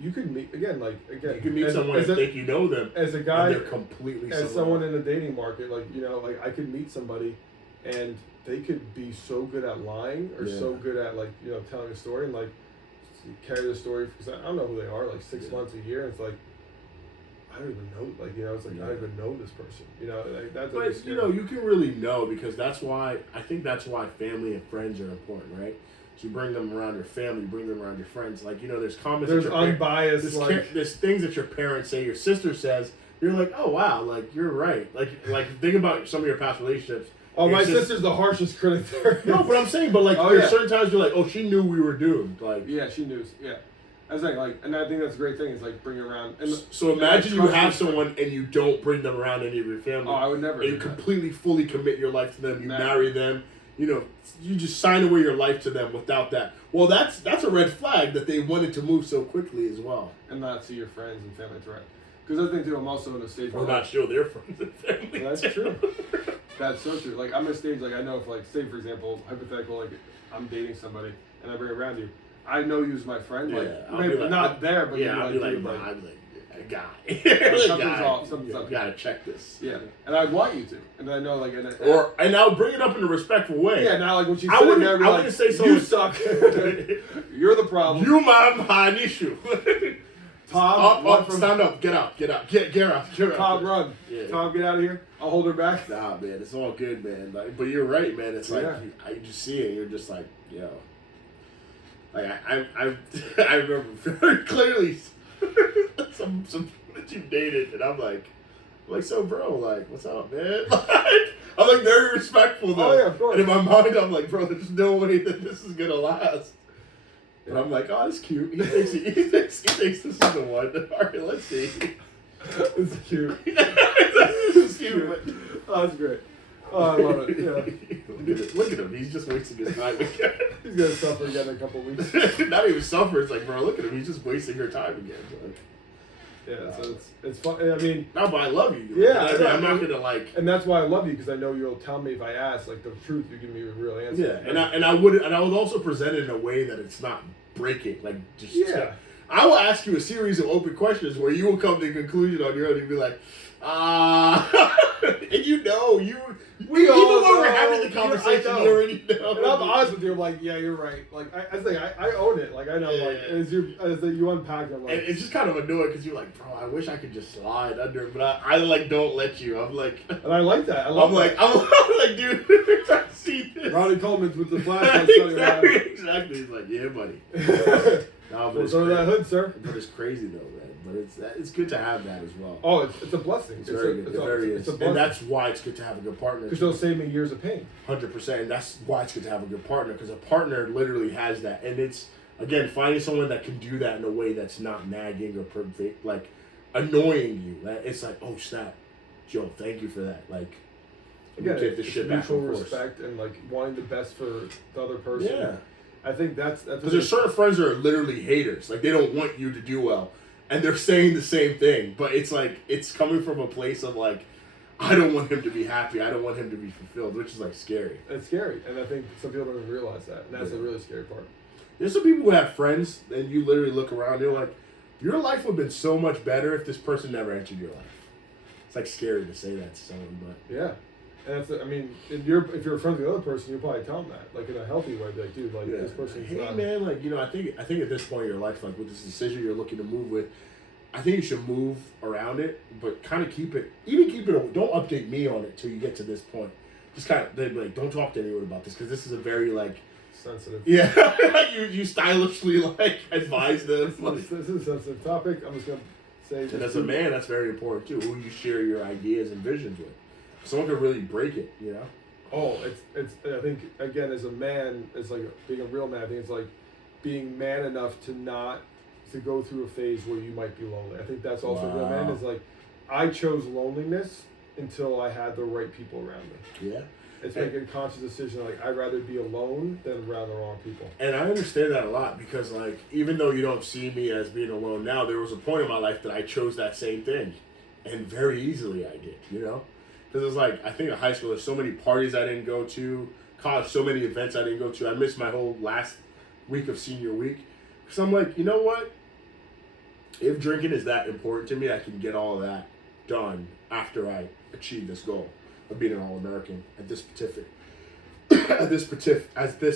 you could meet, you can meet someone and think you know them. As a guy, and they're completely as someone in the dating market, like, you know, like, I could meet somebody and they could be so good at lying or so good at, like, you know, telling a story and, like, carry the story, because I don't know who they are, like, 6 months, a year, and it's like, I don't even know, like, you know, it's like, I don't even know this person, you know, like, that's... But, you know, you can really know, because that's why family and friends are important, right? So you bring them around your family, you bring them around your friends, like, you know, there's comments... There's unbiased, there's things that your parents say, your sister says, you're like, oh, wow, like, you're right. Like think about some of your past relationships. Oh, my sister's the harshest critic there. No, but I'm saying, but, like, there's certain times you're like, oh, she knew we were doomed, like... Yeah, she knew, yeah. I was saying, like, and I think that's a great thing, is, like, bring around... And, so imagine you have someone and you don't bring them around any of your family. Oh, I would never. And you completely, fully commit your life to them. You marry them. You know, you just sign away your life to them without that. Well, that's a red flag that they wanted to move so quickly as well. And not see your friends and family interact. Because I think, too, I'm also in a stage where... Or not show their friends and family. That's true. That's so true. Like, I'm at a stage, like, I know if, like, say, for example, hypothetical, like, I'm dating somebody and I bring it around you. I know you as my friend, like, maybe like, not there, but yeah, I'll be like, a guy. Something's up. You gotta check this. Yeah, and I want you to, and I know, like, and I'll bring it up in a respectful way. Yeah, now, like, when she's sitting there, I wouldn't say something. You suck. You're the problem. You my issue. Tom, stand up, get out. Tom, run. Yeah. Tom, get out of here. I'll hold her back. Nah, man, it's all good, man. Like, but you're right, man. It's like I just see it. You're just like, yo. Like I remember very clearly some that you dated, and I'm like, so bro, like, what's up, man? I'm like very respectful though. Oh yeah, of course. And in my mind, I'm like, bro, there's no way that this is gonna last. And I'm like, oh, that's cute. He thinks this is the one. All right, let's see. It's cute. It's cute. Oh, that's great. Oh, I love it. Yeah. Look at him. He's just wasting his time again. He's gonna suffer again in a couple weeks. Not even suffer. It's like, bro, look at him. He's just wasting her time again. Like, yeah, so it's fun. I mean, no, but I love you. Yeah, I'm not gonna like. And that's why I love you, because I know you'll tell me if I ask, like, the truth. You give me a real answer. Yeah, and I would also present it in a way that it's not breaking. Like, just I will ask you a series of open questions where you will come to a conclusion on your own and be like, and you know, We all even when know. we're having the conversation, you already know. And I'm honest with you, I'm like, yeah, you're right. Like, I think I own it. Like, I know, like, as you unpack it, I'm like, and it's just kind of annoying because you're like, bro, I wish I could just slide under, but I like don't let you. I'm like, and I like that. I'm like, dude, I see this. Ronnie Coleman's with the flashlight. Exactly. He's like, yeah, buddy. No, but Well, it's throw that hood, sir. But it's crazy though, man. But it's good to have that as well. Oh, it's a blessing. It's very good. It very is. It's a blessing. And that's why it's good to have a good partner. Because they'll save me years of pain. 100%. And that's why it's good to have a good partner. Because a partner literally has that. And it's, again, finding someone that can do that in a way that's not nagging or like annoying you. It's like, oh, snap. Joe, thank you for that. Like, again, get this shit back mutual on course. respect and like wanting the best for the other person. Yeah. I think that's because there's certain friends that are literally haters. Like, they don't want you to do well. And they're saying the same thing. But it's like, it's coming from a place of like, I don't want him to be happy. I don't want him to be fulfilled, which is like scary. It's scary. And I think some people don't even realize that. And that's a really scary part. There's some people who have friends and you literally look around, you're like, your life would have been so much better if this person never entered your life. It's like scary to say that to someone, but yeah. And that's, I mean, if you're friends with the other person, you'll probably tell them that, like in a healthy way, like, dude, like this person's hey not. man, like, you know, I think at this point in your life, like with this decision you're looking to move with, I think you should move around it, but kind of keep it. Don't update me on it till you get to this point. Just kind of like, don't talk to anyone about this because this is a very like sensitive. Yeah, you stylishly like advise them. This is a sensitive topic. I'm just gonna say. And as a man, that's very important too. Who you share your ideas and visions with. Someone could really break it, you know. Oh, it's. I think again, as a man, it's like being a real man. I think it's like being man enough to go through a phase where you might be lonely. I think that's also real man. Is like, I chose loneliness until I had the right people around me. Yeah. It's making a conscious decision. Like, I'd rather be alone than around the wrong people. And I understand that a lot because, like, even though you don't see me as being alone now, there was a point in my life that I chose that same thing, and very easily I did. You know. Because it's like, I think in high school, there's so many parties I didn't go to. College, so many events I didn't go to. I missed my whole last week of senior week. Because I'm like, you know what? If drinking is that important to me, I can get all of that done after I achieve this goal of being an All-American at this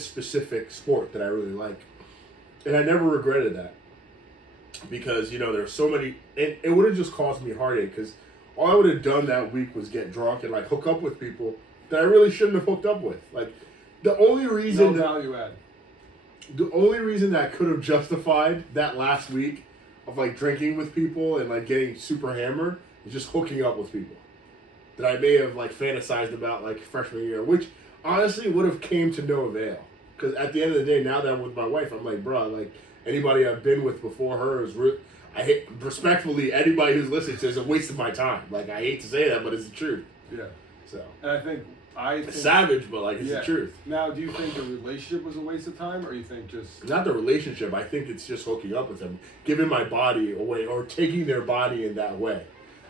specific sport that I really like. And I never regretted that. Because, you know, there's so many... It would have just caused me heartache because... all I would have done that week was get drunk and like hook up with people that I really shouldn't have hooked up with. Like the only reason value add. The only reason that I could have justified that last week of like drinking with people and like getting super hammered is just hooking up with people that I may have like fantasized about like freshman year, which honestly would have came to no avail. Because at the end of the day, now that I'm with my wife, I'm like, bro, like anybody I've been with before her is I hate, respectfully, anybody who's listening to this, it's a waste of my time. Like, I hate to say that, but it's the truth. Yeah. So. And I think it's savage, but, like, it's the truth. Now, do you think the relationship was a waste of time, or you think just... Not the relationship. I think it's just hooking up with them. Giving my body away, or taking their body in that way.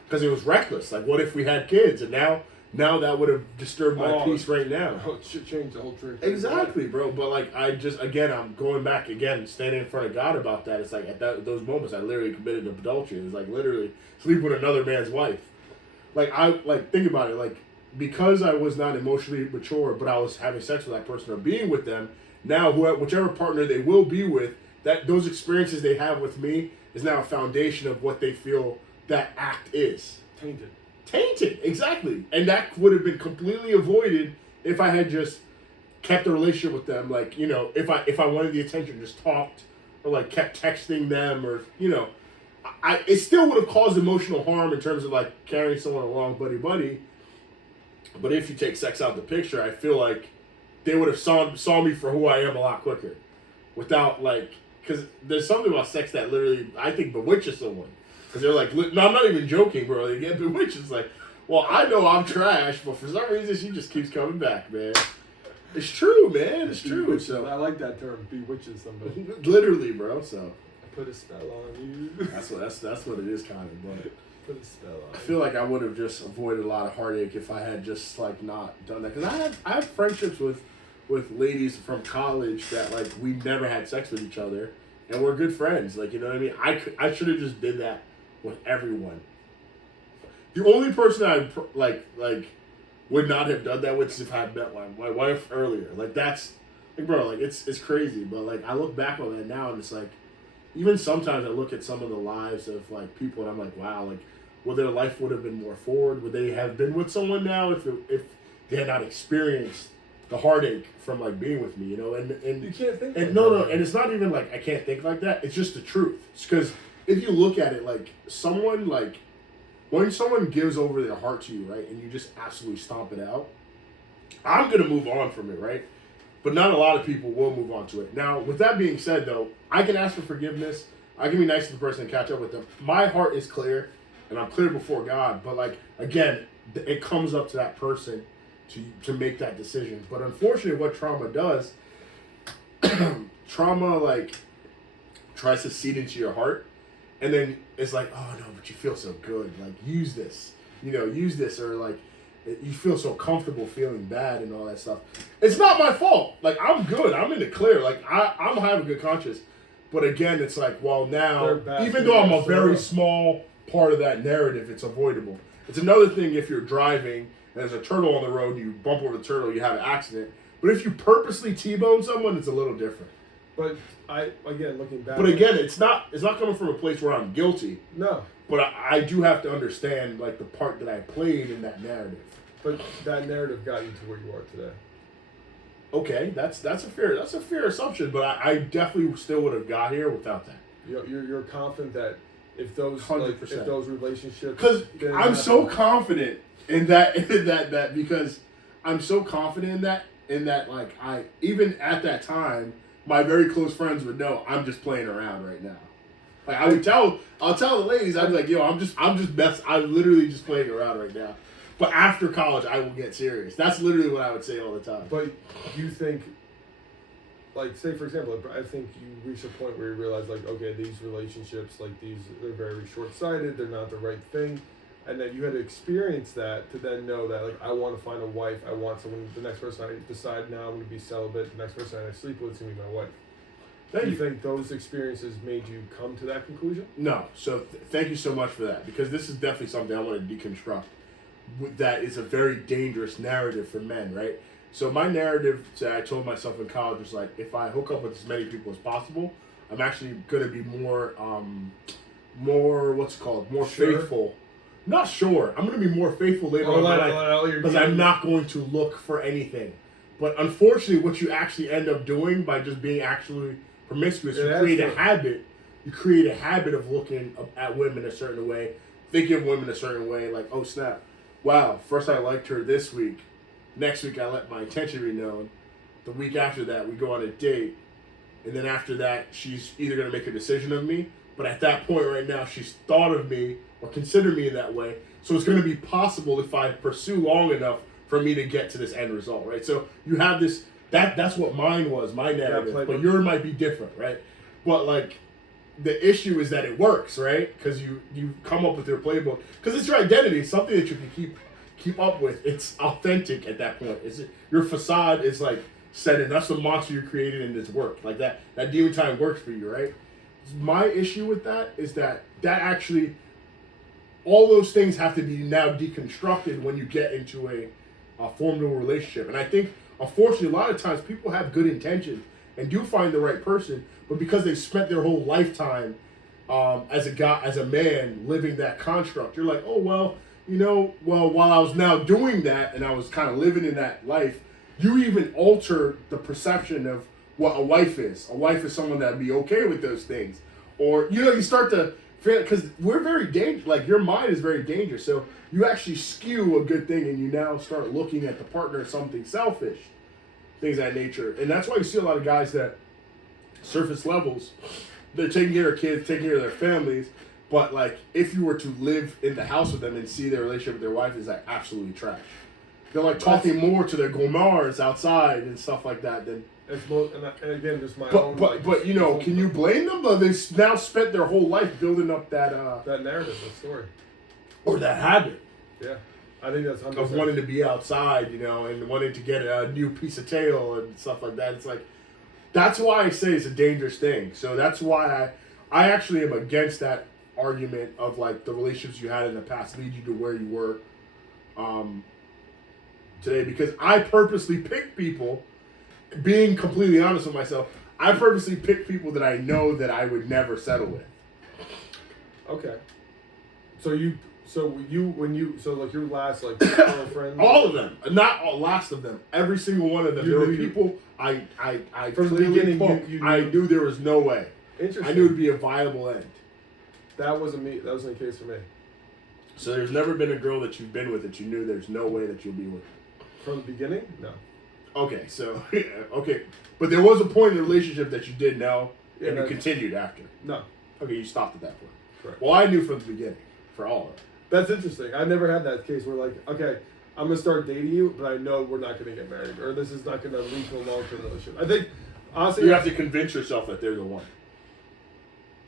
Because it was reckless. Like, what if we had kids? And now that would have disturbed my peace right now. It should change the whole trip. Exactly, bro. But, like, I'm going back again, standing in front of God about that. It's like, at those moments, I literally committed adultery. It's like, literally, sleep with another man's wife. Think about it. Like, because I was not emotionally mature, but I was having sex with that person or being with them, now, whichever partner they will be with, that those experiences they have with me is now a foundation of what they feel that act is. Tainted, exactly. And that would have been completely avoided if I had just kept a relationship with them. Like, you know, if I wanted the attention, just talked or like kept texting them or, you know, it still would have caused emotional harm in terms of like carrying someone along buddy. But if you take sex out of the picture, I feel like they would have saw me for who I am a lot quicker without like, because there's something about sex that literally, I think, bewitches someone. Because they're like, no, I'm not even joking, bro. They get bewitched. It's like, well, I know I'm trash, but for some reason, she just keeps coming back, man. It's true, man. It's true. So I like that term, bewitches somebody. Literally, bro. So I put a spell on you. That's what it is, kind of. But put a spell on. I feel like I would have just avoided a lot of heartache if I had just like not done that. Because I have friendships with ladies from college that like we never had sex with each other, and we're good friends. Like, you know what I mean? I should have just did that with everyone. The only person I would not have done that with if I had met my wife earlier. Like that's like bro, like it's crazy. But like I look back on that now and it's like even sometimes I look at some of the lives of like people and I'm like, wow, like would their life would have been more forward? Would they have been with someone now if they had not experienced the heartache from like being with me, you know? And You can't think. and no, and it's not even like I can't think like that. It's just the truth. Because if you look at it, like someone like when someone gives over their heart to you, right, and you just absolutely stomp it out, I'm gonna move on from it, right? But not a lot of people will move on to it. Now, with that being said, though, I can ask for forgiveness. I can be nice to the person and catch up with them. My heart is clear, and I'm clear before God. But like again, it comes up to that person to make that decision. But unfortunately, what trauma does, trauma like tries to seed into your heart, and then it's like, oh no, but you feel so good. Like use this, use this, or like you feel so comfortable feeling bad and all that stuff. It's not my fault. Like I'm good. I'm in the clear. Like I'm having a good conscience. But again, it's like, well, now even though I'm a very small part of that narrative, it's avoidable. It's another thing if you're driving and there's a turtle on the road, you bump over the turtle, you have an accident. But if you purposely T-bone someone, it's a little different. But looking back. But again, it's not coming from a place where I'm guilty. No. But I do have to understand like the part that I played in that narrative. But that narrative got you to where you are today. Okay, that's a fair assumption, but I definitely still would have got here without that. You're confident that if those 100%. if those relationships, because I'm so confident in that because I'm so confident in that like I even at that time my very close friends would know I'm just playing around right now. Like I'll tell the ladies, I'd be like, yo, I'm literally just playing around right now. But after college, I will get serious. That's literally what I would say all the time. But you think, like, say for example, I think you reach a point where you realize, like, okay, these relationships, like they're very short-sighted. They're not the right thing, and that you had to experience that to then know that, like, I want to find a wife. I want someone. The next person I decide now I'm going to be celibate. The next person I sleep with is going to be my wife. Do you think those experiences made you come to that conclusion? No. So thank you so much for that because this is definitely something I want to deconstruct. That is a very dangerous narrative for men, right? So my narrative that I told myself in college was like, if I hook up with as many people as possible, I'm actually going to be more faithful. Not sure. I'm going to be more faithful later on in my life because I'm not going to look for anything. But unfortunately, what you actually end up doing by just being actually promiscuous, you create a habit. You create a habit of looking at women a certain way, thinking of women a certain way, like, oh snap. Wow, first I liked her this week. Next week I let my intention be known. The week after that we go on a date. And then after that she's either going to make a decision of me. But at that point right now she's thought of me or considered me in that way. So it's going to be possible if I pursue long enough for me to get to this end result, right? So you have this, that's what mine was, my narrative. But yours might be different, right? But like, the issue is that it works, right? Because you come up with your playbook. Because it's your identity. It's something that you can keep up with. It's authentic at that point. Your facade is like set in. That's the monster you created in this work. Like that demon time works for you, right? My issue with that is that actually, all those things have to be now deconstructed when you get into a formidable relationship. And I think, unfortunately, a lot of times people have good intentions and do find the right person, but because they've spent their whole lifetime as a man living that construct, you're like, oh well, while I was now doing that and I was kind of living in that life, you even alter the perception of what a wife is. A wife is someone that'd be okay with those things, or you start to because we're very dangerous. Like your mind is very dangerous, so you actually skew a good thing, and you now start looking at the partner as something selfish. Things of that nature. And that's why you see a lot of guys that surface levels, they're taking care of kids, taking care of their families, but like if you were to live in the house with them and see their relationship with their wife is like absolutely trash. They're like talking more to their gomars outside and stuff like that than and again, just my own. But can you blame them? But they've now spent their whole life building up that narrative, that story, or that habit. Yeah. I think that's 100%. Of wanting to be outside, and wanting to get a new piece of tail and stuff like that. It's like, that's why I say it's a dangerous thing. So that's why I actually am against that argument of like the relationships you had in the past lead you to where you were. today because I purposely pick people, being completely honest with myself, I purposely pick people that I know that I would never settle with. Okay. So like your last like girlfriend. All of them, not all, last of them, every single one of them. There were people I from the clearly beginning. spoke. You I knew there was no way. Interesting. I knew it'd be a viable end. That wasn't me. That wasn't the case for me. So there's never been a girl that you've been with that you knew there's no way that you'll be with. From the beginning, no. Okay, so okay, but there was a point in the relationship that you did know, and you that- continued after. No. Okay, you stopped at that point. Correct. Well, I knew from the beginning for all of it. That's interesting. I never had that case where like, okay, I'm gonna start dating you, but I know we're not gonna get married, or this is not gonna lead to a long-term relationship. I think honestly, You have to convince yourself that they're the one.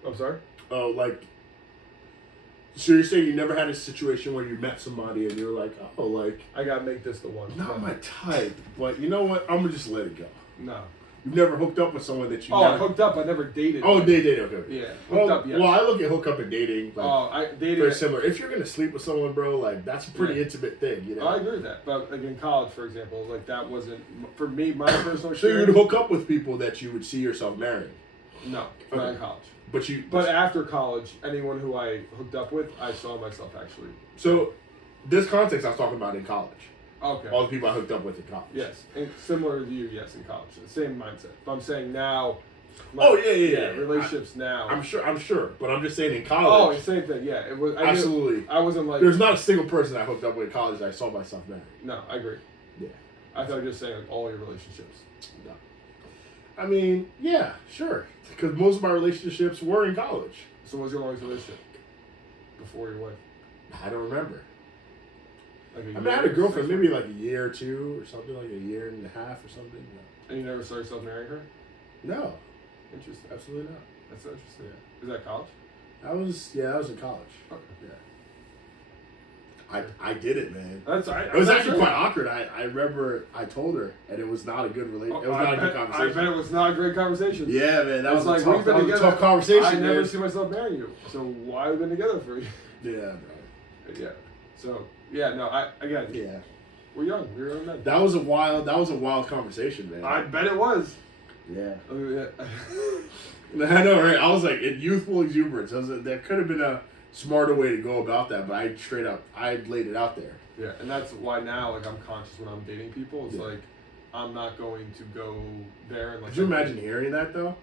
I'm sorry. Oh, like. So you're saying you never had a situation where you met somebody and you're like, oh, like, I gotta make this the one. not No. my type, but you know what? I'm gonna just let it go. No. You've never hooked up with someone that you. Oh, I never... hooked up. I never dated. Oh, dated. Okay. Yeah. Hooked Well, up. Yes. well, I look at hook up and dating. Like, I dated. very similar. If you're gonna sleep with someone, bro, like that's a pretty intimate thing, you know. I agree with that, but like in college, for example, like that wasn't for me. My personal So experience. you'd hook up with people that you would see yourself marrying. No, not in college. But after college, anyone who I hooked up with, I saw myself actually. So, this context I was talking about in college. Okay. All the people I hooked up with in college. Yes, and similar to you, yes, in college, the same mindset. But I'm saying now. Oh yeah. Relationships now. I'm sure, but I'm just saying in Oh, college. same thing. Yeah, it was Absolutely. I wasn't like. There's not a single person I hooked up with in college that I saw myself marrying. No, I agree. Yeah. I thought you were just saying like all your relationships. No. I mean, yeah, sure. Because most of my relationships were in college. So, what was your longest relationship before your wife? I don't remember. Like I mean, I had a girlfriend maybe like a year or two or something, like a year and a half or something. No. And you never saw yourself marrying her? No, Interesting. absolutely not. That's interesting. Is that college? I was in college. Okay. Yeah. I did it, man. It It was actually quite awkward. I remember I told her, and it was not a good relationship. It was not a good conversation. I bet it was not a great conversation. Yeah, man, that was like, a tough, we've been that was a together. tough conversation. I never man. see myself marrying you. So why have we been together for? Yeah, bro. Yeah. So yeah, no. Yeah. We're young. We're young men. That was a wild conversation, man. I bet it was. Yeah. I mean, yeah. I know, right? I was like, in youthful exuberance. There could have been a smarter way to go about that, but I laid it out there. Yeah, and that's why now, like, I'm conscious when I'm dating people. It's like, I'm not going to go there and like. Could you imagine hearing that though?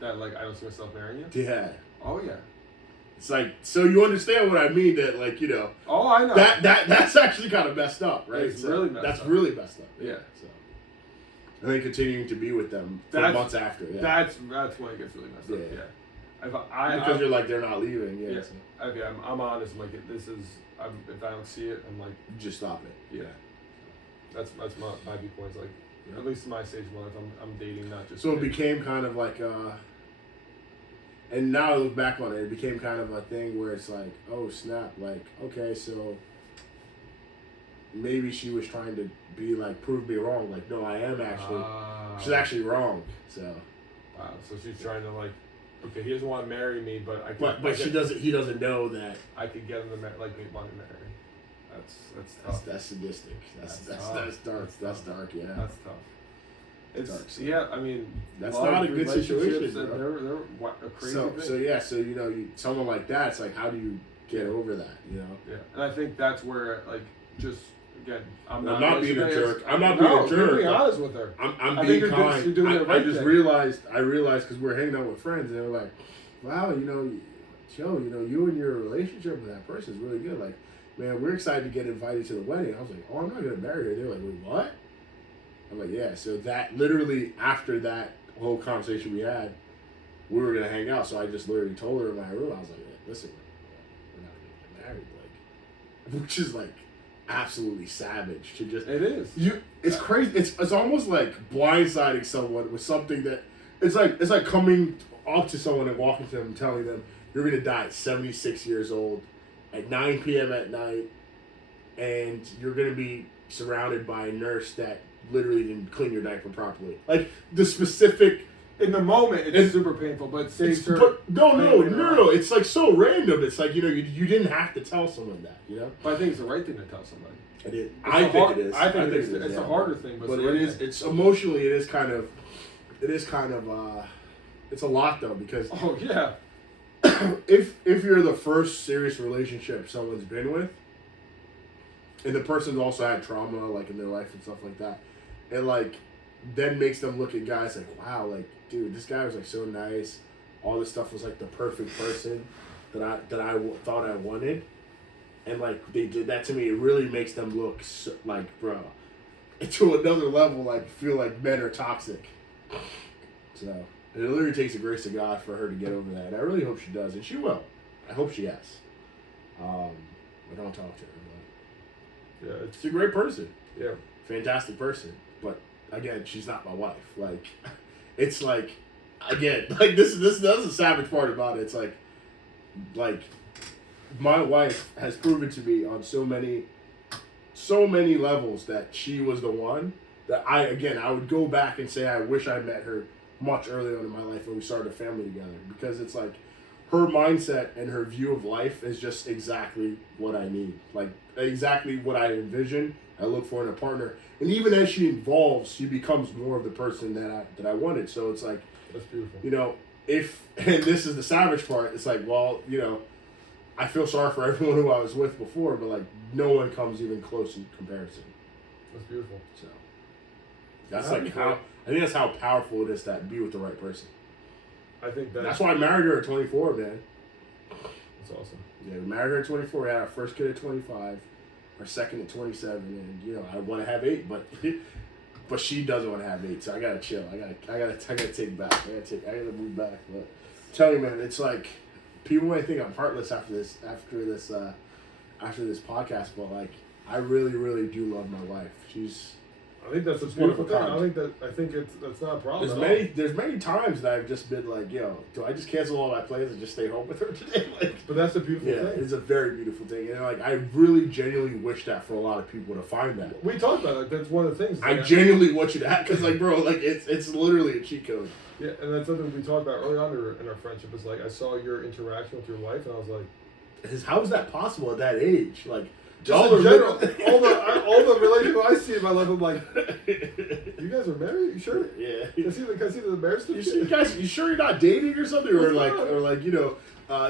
That like I don't see myself marrying you. Yeah. Oh yeah. It's like, so you understand what I mean? That like, you know. Oh, I know. That's actually kind of messed up, right? It's really messed that's up. really messed up. Yeah. So. And then continuing to be with them for months after. Yeah. That's when it gets really messed up. Yeah. Because you're like, they're not leaving. Yeah. Yeah. So. Okay, I'm honest. I'm like, this is. If I don't see it, I'm like. Just stop it. Yeah. That's my viewpoint. Like, Yeah. at least in my stage of life, I'm dating, not just. So it became kind of like and now I look back on it, it became kind of a thing where it's like, oh snap, like, okay, so maybe she was trying to be like, prove me wrong. Like, no, I am actually, she's actually wrong. So. Wow. So she's trying to like, okay, he doesn't want to marry me, but I. But he doesn't know that. I could get him to like me want to marry. That's tough. That's sadistic. That's tough. dark. That's dark. Yeah. That's tough. It's Dark side. yeah. I mean, That's not a good situation, bro. They're a crazy thing. So you know, someone like that. It's like, how do you get over that? You know. Yeah, and I think that's where like just again, I'm not being a jerk. I'm not no, being a jerk. You're being honest with her. I'm I being think kind. you're doing the I right just thing. realized because we're hanging out with friends, and they were like, "Wow, you know, Joe, you know, you and your relationship with that person is really good. Like, man, we're excited to get invited to the wedding." I was like, "Oh, I'm not gonna marry her." They're like, "Wait, what?" I'm like, "Yeah." So that literally after that whole conversation we had, we were gonna hang out. So I just literally told her in my room, I was like, "Listen, we're not gonna get married," like, which is like absolutely savage to just. It is. It's crazy. It's almost like blindsiding someone with something that it's like coming up to someone and walking to them and telling them you're gonna die at 76 years old at 9 p.m. at night, and you're gonna be surrounded by a nurse that literally didn't clean your diaper properly. Like the specific in the moment, it's super painful, but it saves her. But no. It's like so random. It's like, you didn't have to tell someone that, you know? But I think it's the right thing to tell somebody. It is. I think it is. I think it's a harder thing, but it is. It's emotionally, it is kind of, it's a lot though, because oh yeah, if you're the first serious relationship someone's been with, and the person's also had trauma like in their life and stuff like that, it like then makes them look at guys like, wow, like, dude, this guy was like so nice, all this stuff was like the perfect person that I thought I wanted, and like they did that to me. It really makes them look so, like, bro, to another level. Like, feel like men are toxic. So it literally takes the grace of God for her to get over that. And I really hope she does, and she will. I hope she has. I don't talk to her, but yeah, she's a great person. Yeah, fantastic person. But again, she's not my wife. Like, it's like, again, like that's the savage part about it. It's like my wife has proven to me on so many levels that she was the one that I would go back and say I wish I met her much earlier in my life when we started a family together, because it's like her mindset and her view of life is just exactly what I need, like exactly what I envision. I look for in a partner, and even as she evolves, she becomes more of the person that I wanted. So it's like, that's beautiful. You know, and this is the savage part. It's like, well, you know, I feel sorry for everyone who I was with before, but like no one comes even close in comparison. That's beautiful. So that's like how I think that's how powerful it is to be with the right person. I think that's why I married her at 24, man. That's awesome. Yeah, we married her at 24. We had our first kid at 25, our second at 27, and you know I want to have 8, but she doesn't want to have 8, so I gotta chill. I gotta take back. I gotta move back. But I'm telling you, man, it's like people might think I'm heartless after this podcast, but like I really, really do love my wife. I think that's a beautiful thing. I think that's not a problem. There's many times that I've just been like, yo, do I just cancel all my plans and just stay home with her today? Like, but that's a beautiful thing. It's a very beautiful thing, and like I really genuinely wish that for a lot of people to find that. We talked about it. Like, that's one of the things. I genuinely want you to have, because like, bro, like it's literally a cheat code. Yeah, and that's something we talked about early on in our friendship. Is like I saw your interaction with your wife, and I was like, how is that possible at that age? Like. Just in general, all the relationships I see in my life, I'm like, you guys are married? You sure? Yeah. Can I see the marriage certificate? You sure you're not dating or something? Or like, you know,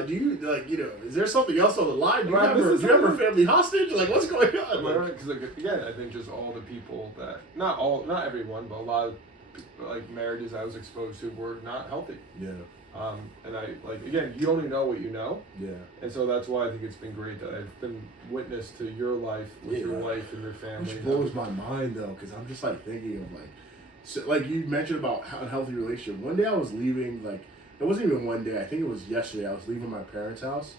do you, like, you know, is there something else on the line? Do you have her family hostage? Like, what's going on? Because again, I think just all the people that, not everyone, but a lot of like marriages I was exposed to were not healthy. Yeah. And I, like, again, you only know what you know. Yeah. And so that's why I think it's been great that I've been witness to your life with your wife and your family. Which blows my mind, though, because I'm just, like, thinking of, like, so, like, you mentioned about unhealthy relationship. One day I was leaving, like, it wasn't even one day. I think it was yesterday. I was leaving my parents' house.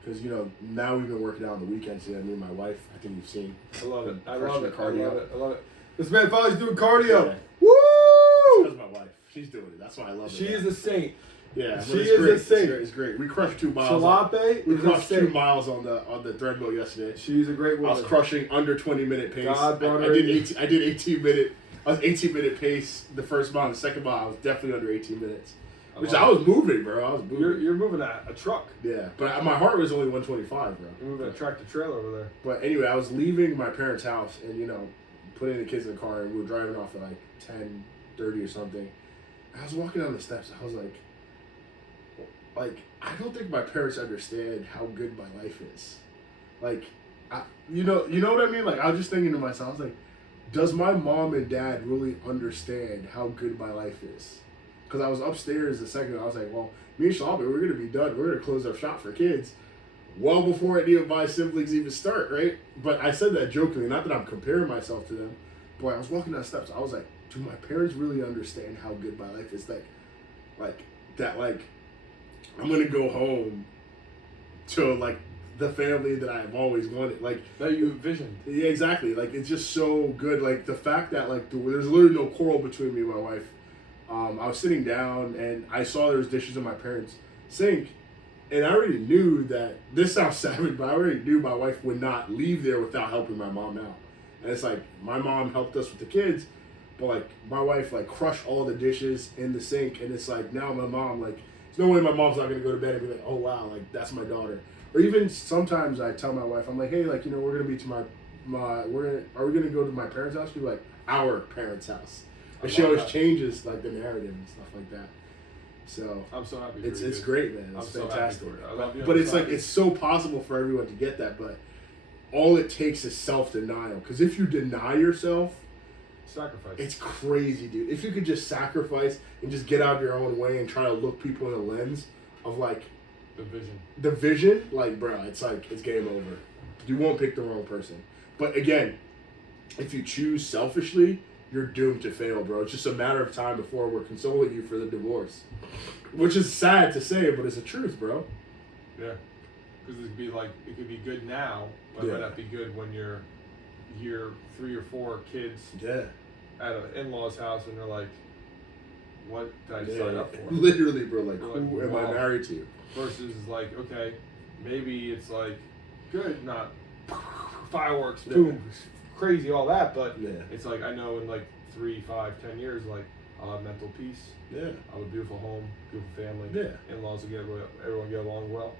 Because, you know, now we've been working out on the weekends together, me and my wife. I think you've seen. I love it. I love it. This man finally's doing cardio. Yeah. Woo! That's my wife. She's doing it. That's why I love it. She is a saint. Yeah, she is a saint. It's great. We crushed 2 miles. We crushed 2 miles on the treadmill yesterday. She's a great woman. I was crushing under 20-minute pace. God brought her. I did 18-minute pace the first mile. The second mile I was definitely under 18 minutes. I was moving, bro. I was moving. You're moving a truck. Yeah, but my heart was only 125, bro. You're moving a tractor trailer over there. But anyway, I was leaving my parents' house and, you know, putting the kids in the car, and we were driving off at like 10:30 or something. I was walking down the steps. I was like, I don't think my parents understand how good my life is. Like, you know what I mean? Like, I was just thinking to myself, I was like, does my mom and dad really understand how good my life is? Because I was upstairs a second, I was like, well, me and Shalby, we're going to be done. We're going to close up shop for kids well before any of my siblings even start, right? But I said that jokingly, not that I'm comparing myself to them. But I was walking down the steps, I was like, do my parents really understand how good my life is? Like, I'm gonna go home to like the family that I've always wanted, like that you envisioned. Yeah, exactly. Like, it's just so good. Like the fact that like there's literally no quarrel between me and my wife. I was sitting down and I saw there was dishes in my parents' sink, and I already knew that this sounds savage, but I already knew my wife would not leave there without helping my mom out. And it's like my mom helped us with the kids, But like my wife like crushed all the dishes in the sink, and it's like now my mom like there's no way my mom's not gonna go to bed and be like, oh wow, like that's my daughter. Or even sometimes I tell my wife, I'm like, hey, like we're gonna be to are we gonna go to my parents' house? She's like, our parents' house. And she always changes like the narrative and stuff like that. So I'm so happy. It's great, man. It's fantastic. So I love you. But it's like it's so possible for everyone to get that, but all it takes is self-denial. Because if you deny yourself, sacrifice. It's crazy, dude. If you could just sacrifice and just get out of your own way and try to look people in the lens of like the vision, like bro, it's like it's game over. You won't pick the wrong person. But again, if you choose selfishly, you're doomed to fail, bro. It's just a matter of time before we're consoling you for the divorce. Which is sad to say, but it's the truth, bro. Yeah. Because it could be good now, but it might not be good when you're 3 or 4 kids at an in-law's house and they're like, what did I sign up for? Literally, bro, like who am I married to? Versus like, okay, maybe it's like good, not fireworks, boom, crazy, all that, but it's like I know in like 3, 5, 10 years, like I'll have mental peace. Yeah. I'll have a beautiful home, beautiful family. Yeah. In-laws will everyone get along well.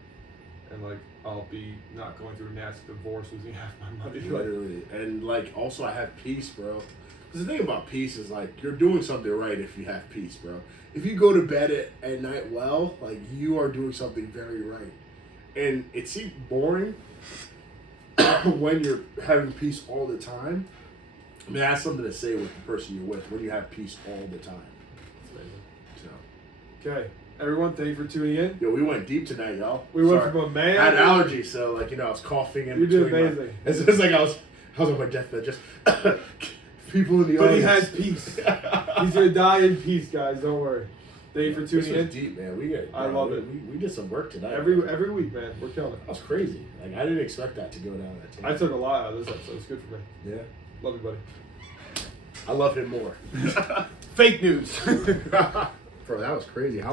And like I'll be not going through a nasty divorce losing half my money. Literally. And like also I have peace, bro. Because the thing about peace is like you're doing something right if you have peace, bro. If you go to bed at night well, like you are doing something very right. And it seems boring when you're having peace all the time. I mean, that's something to say with the person you're with when you have peace all the time. So. Okay. Everyone, thank you for tuning in. Yo, we went deep tonight, y'all. We went from a man. I had allergies, so like I was coughing in between. You did amazing. It's like I was on my deathbed, just people in the audience. But he has peace. He's gonna die in peace, guys. Don't worry. Thank you for tuning in. Deep, man. I love it. We did some work tonight. Every week, man. We're killing it. That was crazy. Like I didn't expect that to go down that time. I took a lot out of this episode. It's good for me. Yeah. Love you, buddy. I love him more. Fake news. Bro, that was crazy.